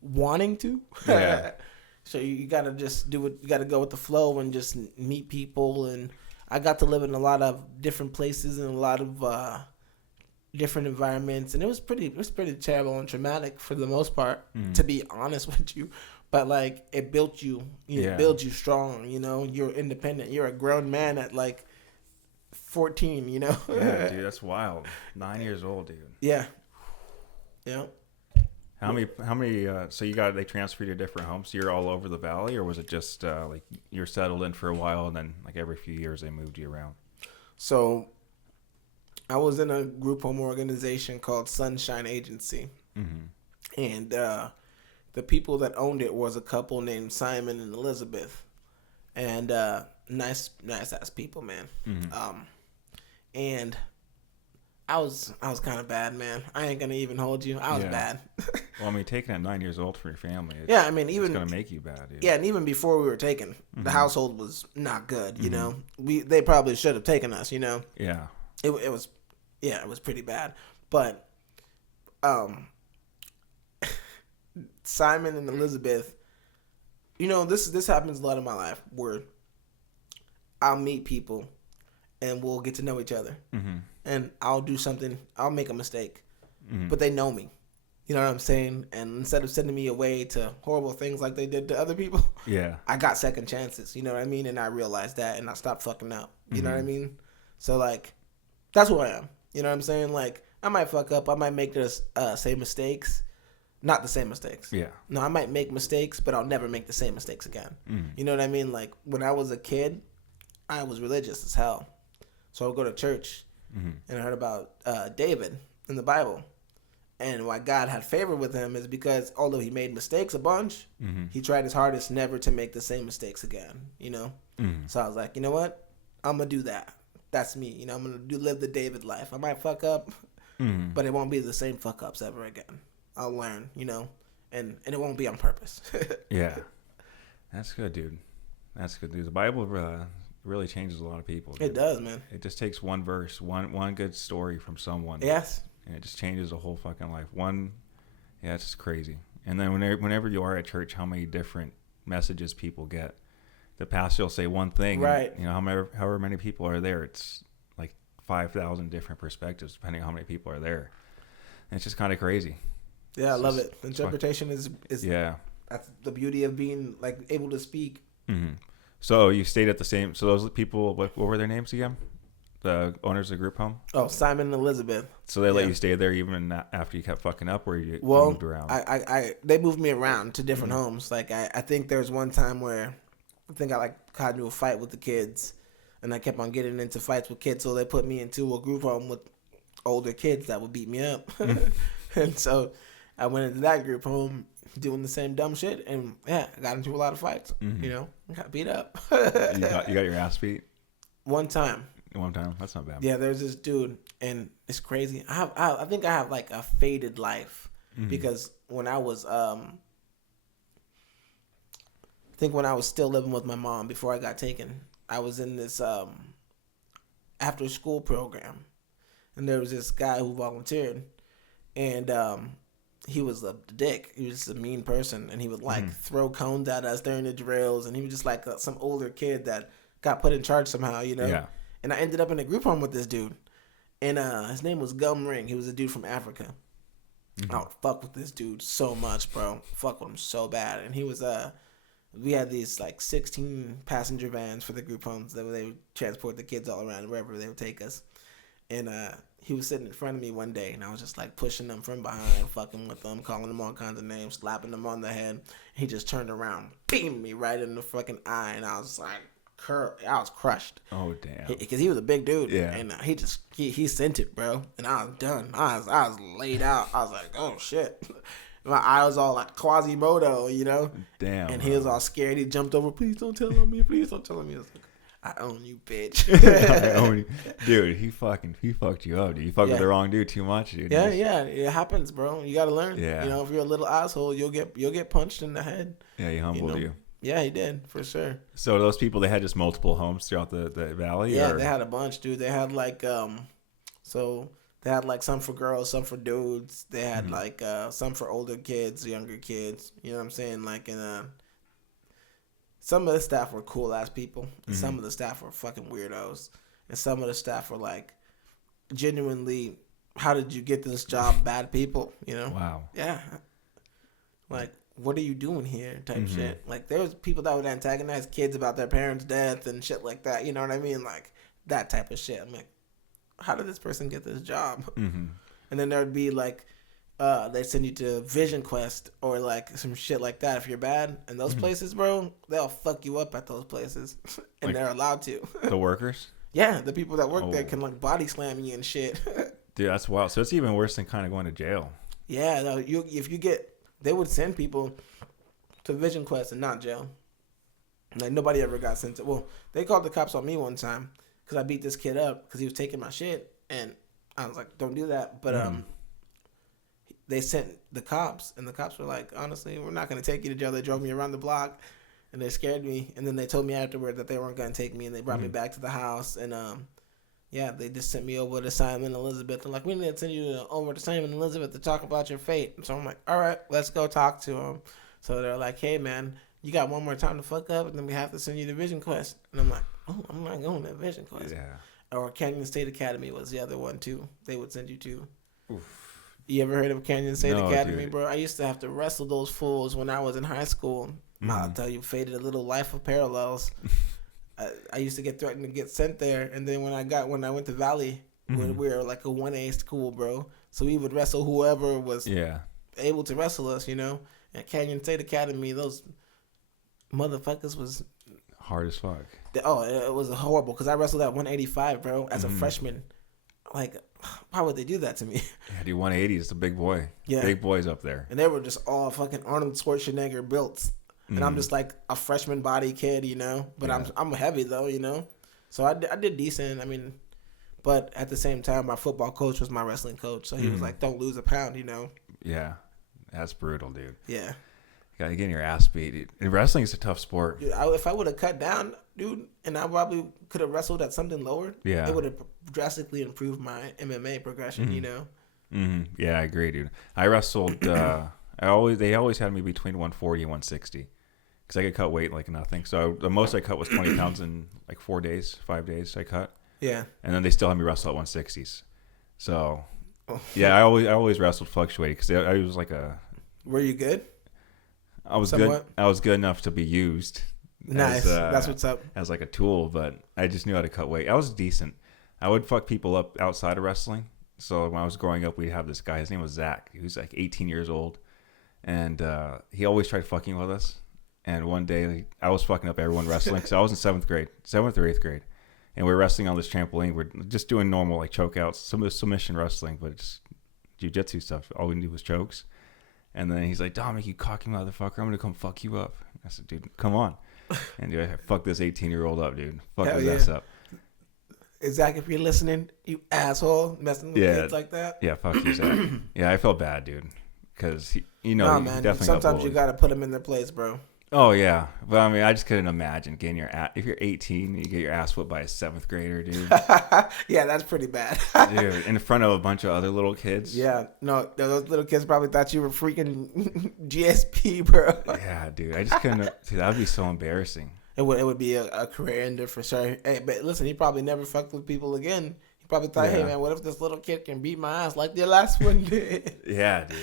wanting to. Yeah. So you gotta just do it. You gotta go with the flow and just meet people. And I got to live in a lot of different places and a lot of different environments, and it was pretty terrible and traumatic for the most part, to be honest with you. But like it built you, it builds you strong. You know, you're independent. You're a grown man at like 14. You know. Yeah, dude, that's wild. 9 years old, dude. Yeah. Yeah. How many? So they transferred you to different homes. So you're all over the valley, or was it just like you're settled in for a while, and then like every few years they moved you around? So I was in a group home organization called Sunshine Agency, and the people that owned it was a couple named Simon and Elizabeth, and nice ass people, man. And I was kind of bad, man. I ain't gonna even hold you. I was bad. Well, I mean, taken at 9 years old for your family. I mean, even it's gonna make you bad, dude. Yeah, and even before we were taken, the household was not good. You know, they probably should have taken us. You know. Yeah. It was, it was pretty bad. But, Simon and Elizabeth, you know, this happens a lot in my life where I'll meet people and we'll get to know each other. And I'll do something, I'll make a mistake, but they know me. You know what I'm saying? And instead of sending me away to horrible things like they did to other people, I got second chances. You know what I mean? And I realized that, and I stopped fucking up. You know what I mean? So like, that's who I am. You know what I'm saying? Like, I might fuck up. I might make the same mistakes. Not the same mistakes. Yeah. No, I might make mistakes, but I'll never make the same mistakes again. You know what I mean? Like, when I was a kid, I was religious as hell. So I would go to church, and I heard about David in the Bible. And why God had favor with him is because although he made mistakes a bunch, he tried his hardest never to make the same mistakes again, you know? So I was like, you know what? I'm going to do that. That's me. You know, I'm going to live the David life. I might fuck up, but it won't be the same fuck ups ever again. I'll learn, you know, and it won't be on purpose. Yeah. That's good, dude. That's good, dude. The Bible really changes a lot of people, dude. It does, man. It just takes one verse, one good story from someone. Yes. And it just changes the whole fucking life. It's just crazy. And then whenever you are at church, how many different messages people get. The pastor will say one thing. Right. And, you know, however many people are there, it's like 5,000 different perspectives, depending on how many people are there. And it's just kind of crazy. Yeah, I love it. Interpretation is that's the beauty of being like able to speak. So you stayed at the same. So those people, what were their names again? The owners of the group home? Oh, Simon and Elizabeth. So they let you stay there even after you kept fucking up, or you moved around? They moved me around to different homes. Like I think there was one time where I think I got into a fight with the kids, and I kept on getting into fights with kids. So they put me into a group home with older kids that would beat me up, and so I went into that group home doing the same dumb shit, and I got into a lot of fights. You know, I got beat up. you got your ass beat? One time. That's not bad. Yeah, there's this dude, and it's crazy. I think I have like a faded life because when I was I think when I was still living with my mom before I got taken, I was in this after school program, and there was this guy who volunteered, and he was a dick. He was just a mean person, and he would like throw cones at us during the drills, and he was just like some older kid that got put in charge somehow, you know. Yeah. And I ended up in a group home with this dude, and his name was Gum Ring. He was a dude from Africa. I would fuck with this dude so much, bro. Fuck with him so bad, and he was we had these like 16 passenger vans for the group homes that they would transport the kids all around wherever they would take us. And he was sitting in front of me one day, and I was just like pushing them from behind, fucking with them, calling them all kinds of names, slapping them on the head. He just turned around, beamed me right in the fucking eye, and I was like, I was crushed. Oh damn. Because he was a big dude, Yeah. and he sent it, bro, and I was done. I was laid out. I was like, oh shit. My eye was all like Quasimodo, you know. Damn. And he was all scared. He jumped over. Please don't tell on me. Please don't tell on me. I was like, I own you, bitch. Dude, he fucked you up, dude. You fucked with the wrong dude too much, dude. Yeah, it happens, bro. You gotta learn. Yeah. You know, if you're a little asshole, you'll get punched in the head. Yeah, he humbled you. Yeah, he did, for sure. So those people, they had just multiple homes throughout the valley? Yeah, or? they had a bunch, dude. They had like they had like some for girls, some for dudes. They had like some for older kids, younger kids. You know what I'm saying? Like, and some of the staff were cool ass people, and some of the staff were fucking weirdos, and some of the staff were like genuinely, how did you get this job? Bad people, you know? Wow. Yeah. Like, what are you doing here? Type shit. Like, there was people that would antagonize kids about their parents' death and shit like that. You know what I mean? Like that type of shit. I'm like, how did this person get this job? And then there would be like, they send you to Vision Quest or like some shit like that if you're bad. And those places, bro, they'll fuck you up at those places, and Like, they're allowed to. The workers? Yeah, the people that work there can like body slam you and shit. Dude, that's wild. So it's even worse than kind of going to jail. Yeah, no, they would send people to Vision Quest and not jail. Like, nobody ever got sent to. Well, they called the cops on me one time because I beat this kid up because he was taking my shit, and I was like, "Don't do that." But they sent the cops, and the cops were like, "Honestly, we're not gonna take you to jail." They drove me around the block, and they scared me, and then they told me afterward that they weren't gonna take me, and they brought me back to the house, and yeah, they just sent me over to Simon Elizabeth. They're like, we need to send you over to Simon Elizabeth to talk about your fate. And so I'm like, all right, let's go talk to him. So they're like, hey, man, you got one more time to fuck up, and then we have to send you to Vision Quest. And I'm like, oh, I'm not going to Vision Quest. Yeah. Or Canyon State Academy was the other one, too. They would send you to. Oof. You ever heard of Canyon State Academy, dude. bro? I used to have to wrestle those fools when I was in high school. I'll tell you, faded a little life of parallels. I used to get threatened to get sent there, and then when I went to Valley, we were like a 1A school, bro. So we would wrestle whoever was able to wrestle us, you know. At Canyon State Academy, those motherfuckers was hard as fuck. It was horrible because I wrestled at 185, bro, as a freshman. Like, why would they do that to me? Yeah, dude, 180 is the big boy. Yeah, big boys up there, and they were just all fucking Arnold Schwarzenegger built. And I'm just like a freshman body kid, you know. But I'm heavy though, you know. So I did decent. I mean, but at the same time, my football coach was my wrestling coach, so he was like, "Don't lose a pound," you know. Yeah, that's brutal, dude. Yeah. You gotta get your ass beat. Dude. And wrestling is a tough sport. Dude, if I would have cut down, dude, and I probably could have wrestled at something lower, it would have drastically improved my MMA progression, you know. Yeah, I agree, dude. I wrestled. They always had me between 140 and 160. Because I could cut weight like nothing. So the most I cut was 20 pounds in like 5 days I cut. Yeah. And then they still had me wrestle at 160s. So, yeah, I always wrestled fluctuated because I was like a... Were you good? I was Somewhat? Good. I was good enough to be used. Nice. That's what's up. As like a tool, but I just knew how to cut weight. I was decent. I would fuck people up outside of wrestling. So when I was growing up, we'd have this guy. His name was Zach. He was like 18 years old. And he always tried fucking with us. And one day, I was fucking up everyone wrestling because I was in 7th or 8th grade. And we were wrestling on this trampoline. We're just doing normal, like, chokeouts, some of the submission wrestling, but it's jiu-jitsu stuff. All we did was chokes. And then he's like, Dominic, you cocky motherfucker, I'm going to come fuck you up. I said, dude, come on. And dude, I fuck this 18-year-old up, dude. Fuck his ass up. Zach, if you're listening, you messing with kids like that. Yeah, fuck you, Zach. Yeah, I felt bad, dude. Because, he man, definitely sometimes you got to put them in their place, bro. Oh yeah, but I mean, I just couldn't imagine getting your ass. If you're 18, you get your ass whipped by a seventh grader, dude. Yeah, that's pretty bad. Dude, in front of a bunch of other little kids. Yeah, no, those little kids probably thought you were freaking GSP, bro. Yeah, dude. I just couldn't. Dude, that would be so embarrassing. It would be a career ender for sure. Hey, but listen, he probably never fucked with people again. He probably thought, hey Yeah. man, what if this little kid can beat my ass like the last one did? Yeah, dude.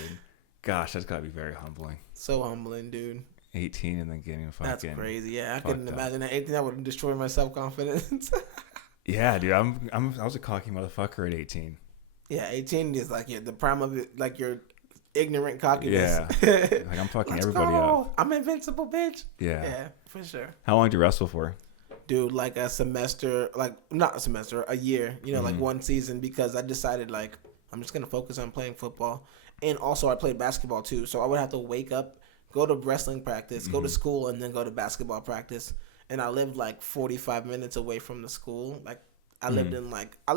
Gosh, that's gotta be very humbling. So humbling, dude. 18 and then getting fucking. That's crazy. Yeah, I fucked couldn't up. imagine at 18. I would have destroyed my self confidence. Yeah, dude. I was a cocky motherfucker at 18. Yeah, 18 is like the prime of it, like your ignorant cockiness. Yeah. Like I'm fucking Let's everybody go. up. I'm invincible, bitch. Yeah. Yeah, for sure. How long did you wrestle for? Dude, like a semester, like not a semester, a year, like one season, because I decided like I'm just gonna focus on playing football. And also I played basketball too. So I would have to wake up, go to wrestling practice, go to school, and then go to basketball practice. And I lived like 45 minutes away from the school. Like I lived in I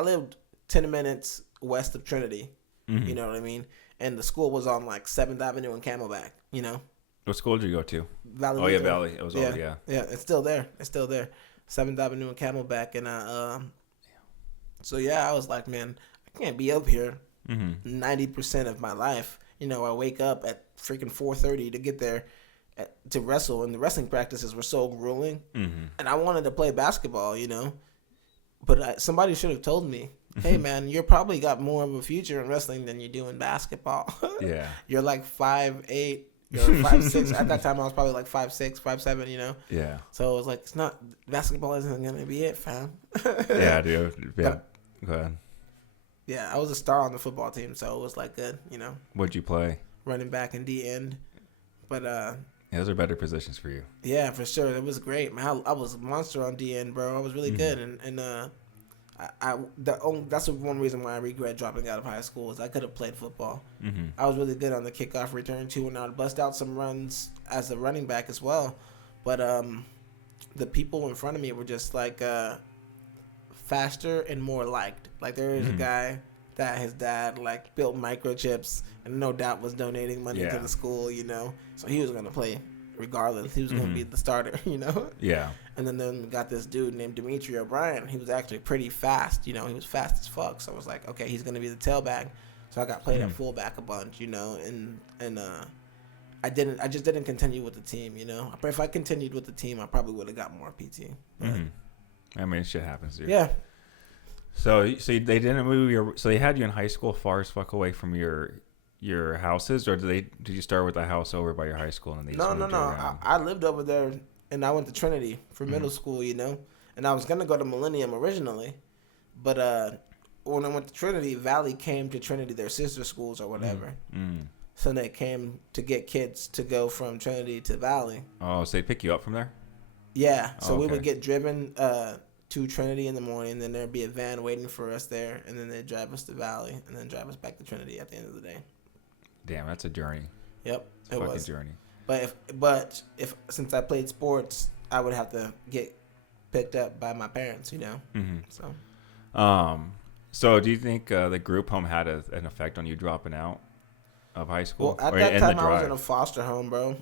lived 10 minutes west of Trinity. You know what I mean? And the school was on like 7th Avenue and Camelback, What school did you go to? Valley. Oh yeah, Lutheran. Valley. It was Yeah. all yeah. Yeah, it's still there. 7th Avenue and Camelback. And so yeah, I was like, man, I can't be up here 90% of my life. I wake up at freaking 4:30 to get there to wrestle, and the wrestling practices were so grueling. And I wanted to play basketball, but somebody should have told me, hey man, you're probably got more of a future in wrestling than you do in basketball. Yeah. You're like 5'8", you're 5'6". At that time I was probably like 5'6", 5'7", Yeah. So it was like, it's not, basketball isn't gonna be it, fam. Yeah, dude. Yeah. Go ahead. Yeah, I was a star on the football team, so it was like good, What'd you play? running back and D end. But Yeah, those are better positions for you. yeah, for sure, it was great, man. I was a monster on D end, bro. I was really good, and that's one reason why I regret dropping out of high school is I could have played football. I was really good on the kickoff return too, and I'd bust out some runs as a running back as well. But the people in front of me were just like faster and more liked. Like there is a guy that his dad like built microchips and no doubt was donating money to the school, so he was gonna play regardless. He was gonna be the starter, Yeah. And then we got this dude named Dimitri O'Brien. He was actually pretty fast, he was fast as fuck. So I was like, okay, he's gonna be the tailback. So I got played at fullback a bunch, and I just didn't continue with the team, But if I continued with the team, I probably would have got more PT. But, I mean, shit happens, dude. yeah. So they didn't move your. So they had you in high school far as fuck away from your houses, or did you start with a house over by your high school and they just moved you around? I lived over there, and I went to Trinity for middle school, and I was gonna go to Millennium originally, but when I went to Trinity, Valley came to Trinity, their sister schools or whatever. So they came to get kids to go from Trinity to Valley. Oh, so they pick you up from there? Yeah, so we okay. would get driven to Trinity in the morning, then there'd be a van waiting for us there, and then they'd drive us to Valley, and then drive us back to Trinity at the end of the day. Damn, that's a journey. Yep, It's a fucking journey. But if since I played sports, I would have to get picked up by my parents, So. So do you think the group home had an effect on you dropping out of high school? Well, at Or that in time, the I was drive? in a foster home, bro.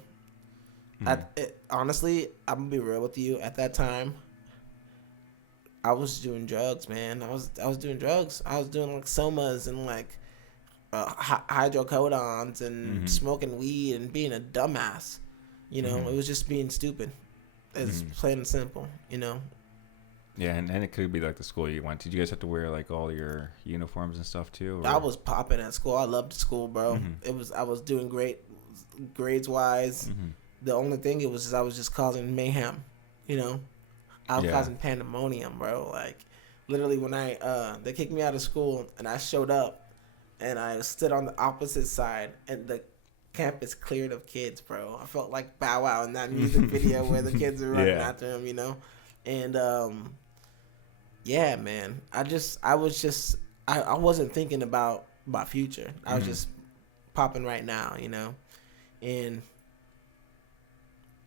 Honestly, I'm gonna be real with you. At that time, I was doing drugs, man. I was doing drugs. I was doing like somas and like hydrocodons and smoking weed and being a dumbass. It was just being stupid. It's plain and simple. Yeah, and it could be like the school you went to. Did you guys have to wear like all your uniforms and stuff too? Or? I was popping at school. I loved school, bro. I was doing great grades wise. The only thing is I was just causing mayhem. I was causing pandemonium, bro. Like literally when they kicked me out of school and I showed up and I stood on the opposite side and the campus cleared of kids, bro. I felt like Bow Wow in that music video where the kids are running after him, And yeah, man. I wasn't thinking about my future. I was just popping right now, And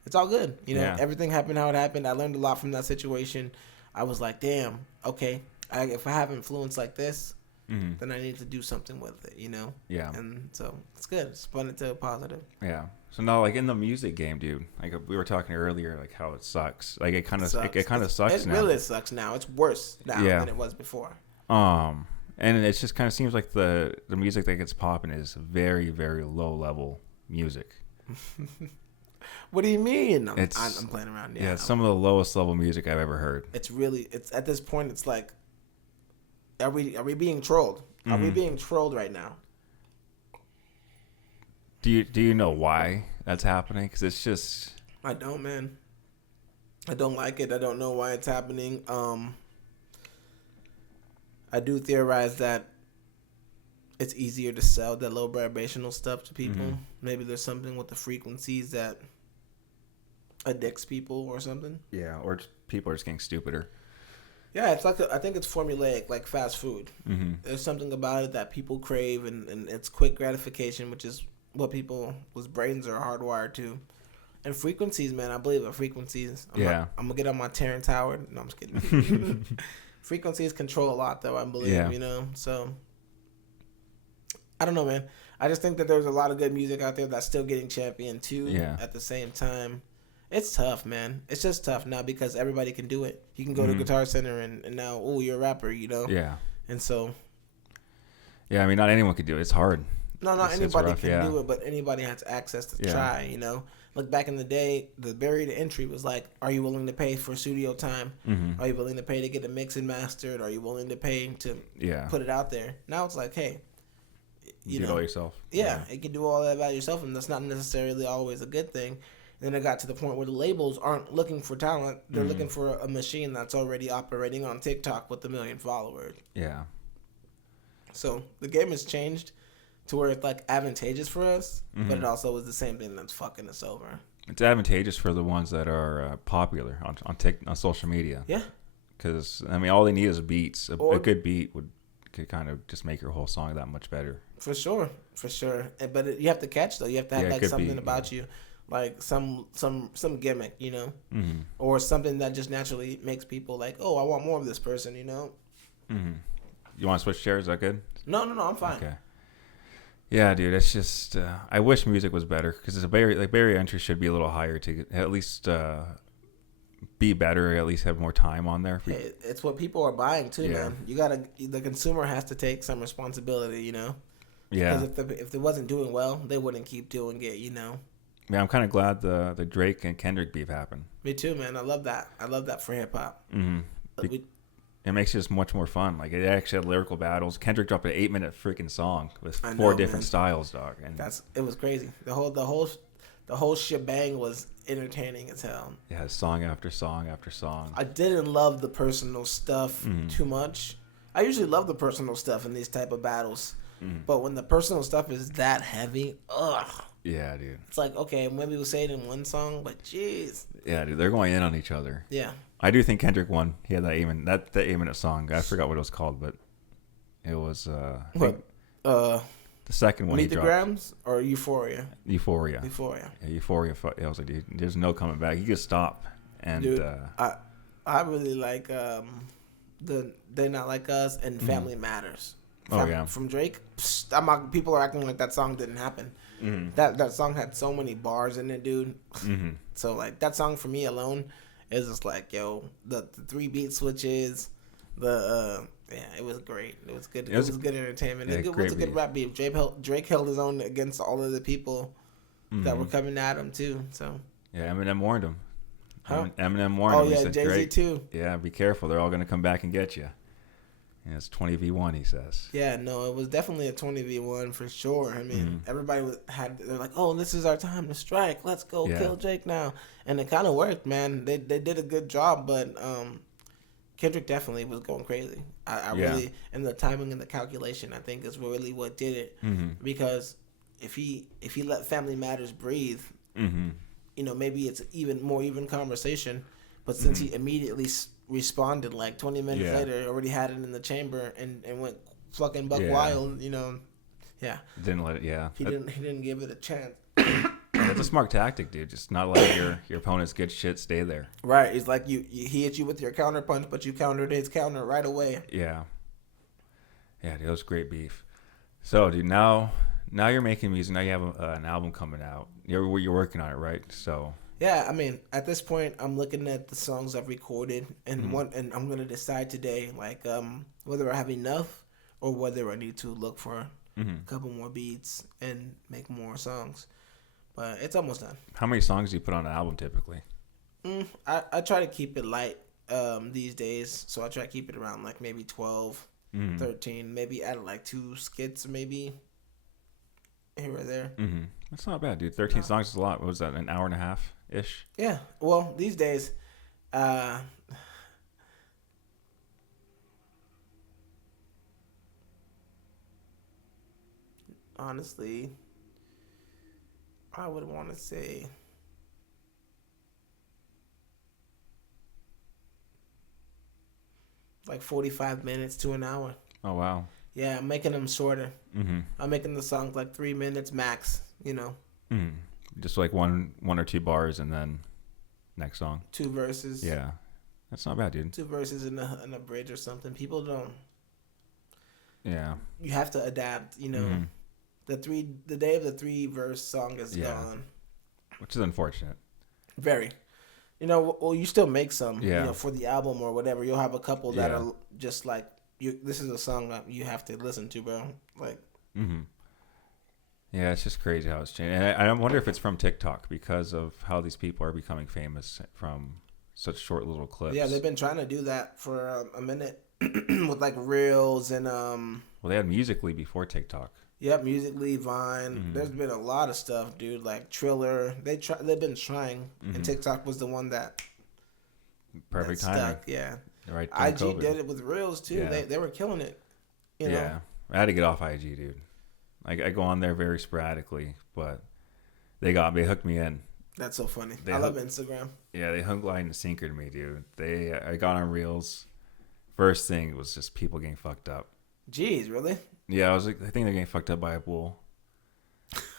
it's all good, Everything happened how it happened. I learned a lot from that situation. I was like, damn, okay. If I have influence like this, then I need to do something with it, you know? Yeah. And so it's good. It's spun to a positive. Yeah. So now, like in the music game, dude, like we were talking earlier, like how it sucks. Like it kind of sucks. It kind of sucks it now. It really sucks now. It's worse now than it was before. And it just kind of seems like the music that gets popping is very, very low level music. What do you mean? I'm playing around. Yeah, some of the lowest level music I've ever heard. It's at this point. It's like, are we being trolled? Are we being trolled right now? Do you know why that's happening? Because it's just. I don't, man. I don't like it. I don't know why it's happening. I do theorize that it's easier to sell that low vibrational stuff to people. Maybe there's something with the frequencies that addicts people or something. Yeah, or people are just getting stupider. Yeah, it's like I think it's formulaic, like fast food. There's something about it that people crave, and it's quick gratification, which is what people's brains are hardwired to. And frequencies, man, I believe in frequencies. I'm gonna get on my Terrence Howard. No, I'm just kidding. Frequencies control a lot, though, I believe, you know? So, I don't know, man. I just think that there's a lot of good music out there that's still getting championed, too, at the same time. It's tough, man. It's just tough now because everybody can do it. You can go to Guitar Center and now, oh, you're a rapper, you know? Yeah. And so. Yeah, I mean, not anyone could do it. It's hard. No, not anybody can do it, but anybody has access to try, you know? Like back in the day, the barrier to entry was like, are you willing to pay for studio time? Are you willing to pay to get a mix and mastered? Are you willing to pay to put it out there? Now it's like, hey, you do it all yourself. Yeah, you can do all that by yourself, and that's not necessarily always a good thing. And then it got to the point where the labels aren't looking for talent. They're looking for a machine that's already operating on TikTok with 1 million followers. Yeah. So the game has changed to where it's like advantageous for us, but it also is the same thing that's fucking us over. It's advantageous for the ones that are popular on social media. Yeah. Because, I mean, all they need is beats. A good beat could kind of just make your whole song that much better. For sure. But you have to catch, though. You have to have like something about you. Like some gimmick, you know? Or something that just naturally makes people like, oh, I want more of this person, you know? You want to switch chairs? Is that good? No, I'm fine. Okay. Yeah, dude, it's just I wish music was better because the barrier entry should be a little higher to at least be better, or at least have more time on there. Hey, it's what people are buying too, man. The consumer has to take some responsibility, you know. Yeah. Because if it wasn't doing well, they wouldn't keep doing it, you know. Yeah, I'm kind of glad the Drake and Kendrick beef happened. Me too, man. I love that for hip hop. It makes it just much more fun. Like, it actually had lyrical battles. Kendrick dropped an 8-minute freaking song with 4 different styles, dog. And it was crazy. The whole shebang was entertaining as hell. Yeah, song after song after song. I didn't love the personal stuff too much. I usually love the personal stuff in these type of battles, but when the personal stuff is that heavy, ugh. Yeah, dude. It's like, okay, maybe we'll say it in one song, but jeez. Yeah, dude, they're going in on each other. Yeah. I do think Kendrick won. He had that 8-minute song. I forgot what it was called, but it was the second one. Meet the Grams or Euphoria? Euphoria. Yeah, Euphoria. I was like, dude, there's no coming back. You could stop. And dude, I really like the They Not Like Us and Family Matters. From Drake. People are acting like that song didn't happen. That song had so many bars in it, dude. So like that song for me alone is just like, yo, the 3 beat switches, it was great. It was good. It was good entertainment. Yeah, it was a good rap beat. Drake held his own against all of the people that were coming at him too. So yeah, Eminem warned him. Huh? Eminem warned him. Oh yeah, Jay-Z too. Yeah, be careful. They're all gonna come back and get you. Yeah, it's 20v1, he says. Yeah, no, it was definitely a 20v1 for sure. I mean, everybody they're like, oh, this is our time to strike. Let's go kill Jake now. And it kind of worked, man. They did a good job, but Kendrick definitely was going crazy. I really, and the timing and the calculation, I think, is really what did it. Because if he let Family Matters breathe, you know, maybe it's more even conversation. But since he immediately responded like 20 minutes later, already had it in the chamber and went fucking buck wild, you know. Yeah. Didn't let it, He didn't give it a chance. That's a smart tactic, dude. Just not let your opponent's good shit stay there. Right. It's like he hit you with your counter punch, but you countered his counter right away. Yeah. Yeah, dude, that was great beef. So, dude, now you're making music. Now you have an album coming out. You're working on it, right? So. Yeah, I mean, at this point, I'm looking at the songs I've recorded, and and I'm gonna decide today, like, whether I have enough or whether I need to look for a couple more beats and make more songs. But it's almost done. How many songs do you put on an album typically? I try to keep it light these days, so I try to keep it around like maybe 12, 13, maybe add like 2 skits, maybe here or there. That's not bad, dude. 13 songs is a lot. What was that, an hour and a half ish? Yeah. Well, these days, honestly, I would want to say like 45 minutes to an hour. Oh wow. Yeah, I'm making them shorter. I'm making the songs like 3 minutes max. You know. Just like one or 2 bars and then next song. 2 verses. Yeah, that's not bad, dude. 2 verses in a bridge or something. People don't. Yeah. You have to adapt. You know, the day of the 3-verse song is gone. Which is unfortunate. Very. You know, well, you still make some. Yeah. You know, for the album or whatever. You'll have a couple that are just like this is a song that you have to listen to, bro. Like. Yeah, it's just crazy how it's changed. And I wonder if it's from TikTok because of how these people are becoming famous from such short little clips. Yeah, they've been trying to do that for a minute with like reels and Well, they had Musical.ly before TikTok. Yep, Musical.ly, Vine. There's been a lot of stuff, dude. Like Triller. They've been trying, and TikTok was the one that Perfect that timing. stuck. Yeah. Right. IG COVID. did it with reels too. Yeah. They were killing it. You know? Yeah, I had to get off IG, dude. I go on there very sporadically, but they hooked me in. That's so funny. I love Instagram. Yeah, they hook, line, and sinkered me, dude. I got on Reels. First thing was just people getting fucked up. Jeez, really? Yeah, I think they're getting fucked up by a bull.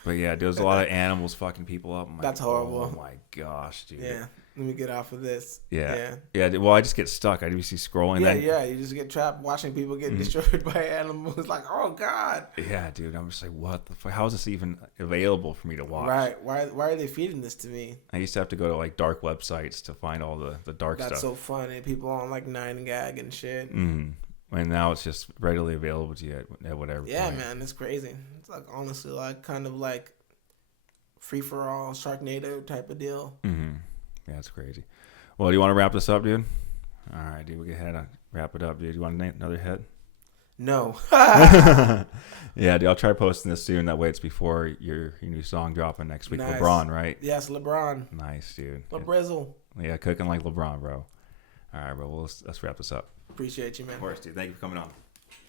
But yeah, there was a lot of animals fucking people up. I'm like, that's horrible. Oh my gosh, dude. Yeah. Let me get off of this. Yeah. Well, I just get stuck. I just see scrolling. Yeah. You just get trapped watching people get destroyed by animals. Like, oh God. Yeah, dude. I'm just like, what the fuck? How is this even available for me to watch? Right. Why are they feeding this to me? I used to have to go to like dark websites to find all the dark stuff. That's so funny. People on like 9gag and shit. And now it's just readily available to you at whatever Yeah, point. man. It's crazy. It's like honestly like kind of like free for all Sharknado type of deal. Yeah, it's crazy. Well, do you want to wrap this up, dude? All right, dude. We can head on wrap it up, dude. You want another hit? No. Yeah, dude. I'll try posting this soon. That way, it's before your new song dropping next week. Nice. LeBron, right? Yes, LeBron. Nice, dude. LeBrizzle. Yeah, cooking like LeBron, bro. All right, bro. Well, let's wrap this up. Appreciate you, man. Of course, dude. Thank you for coming on.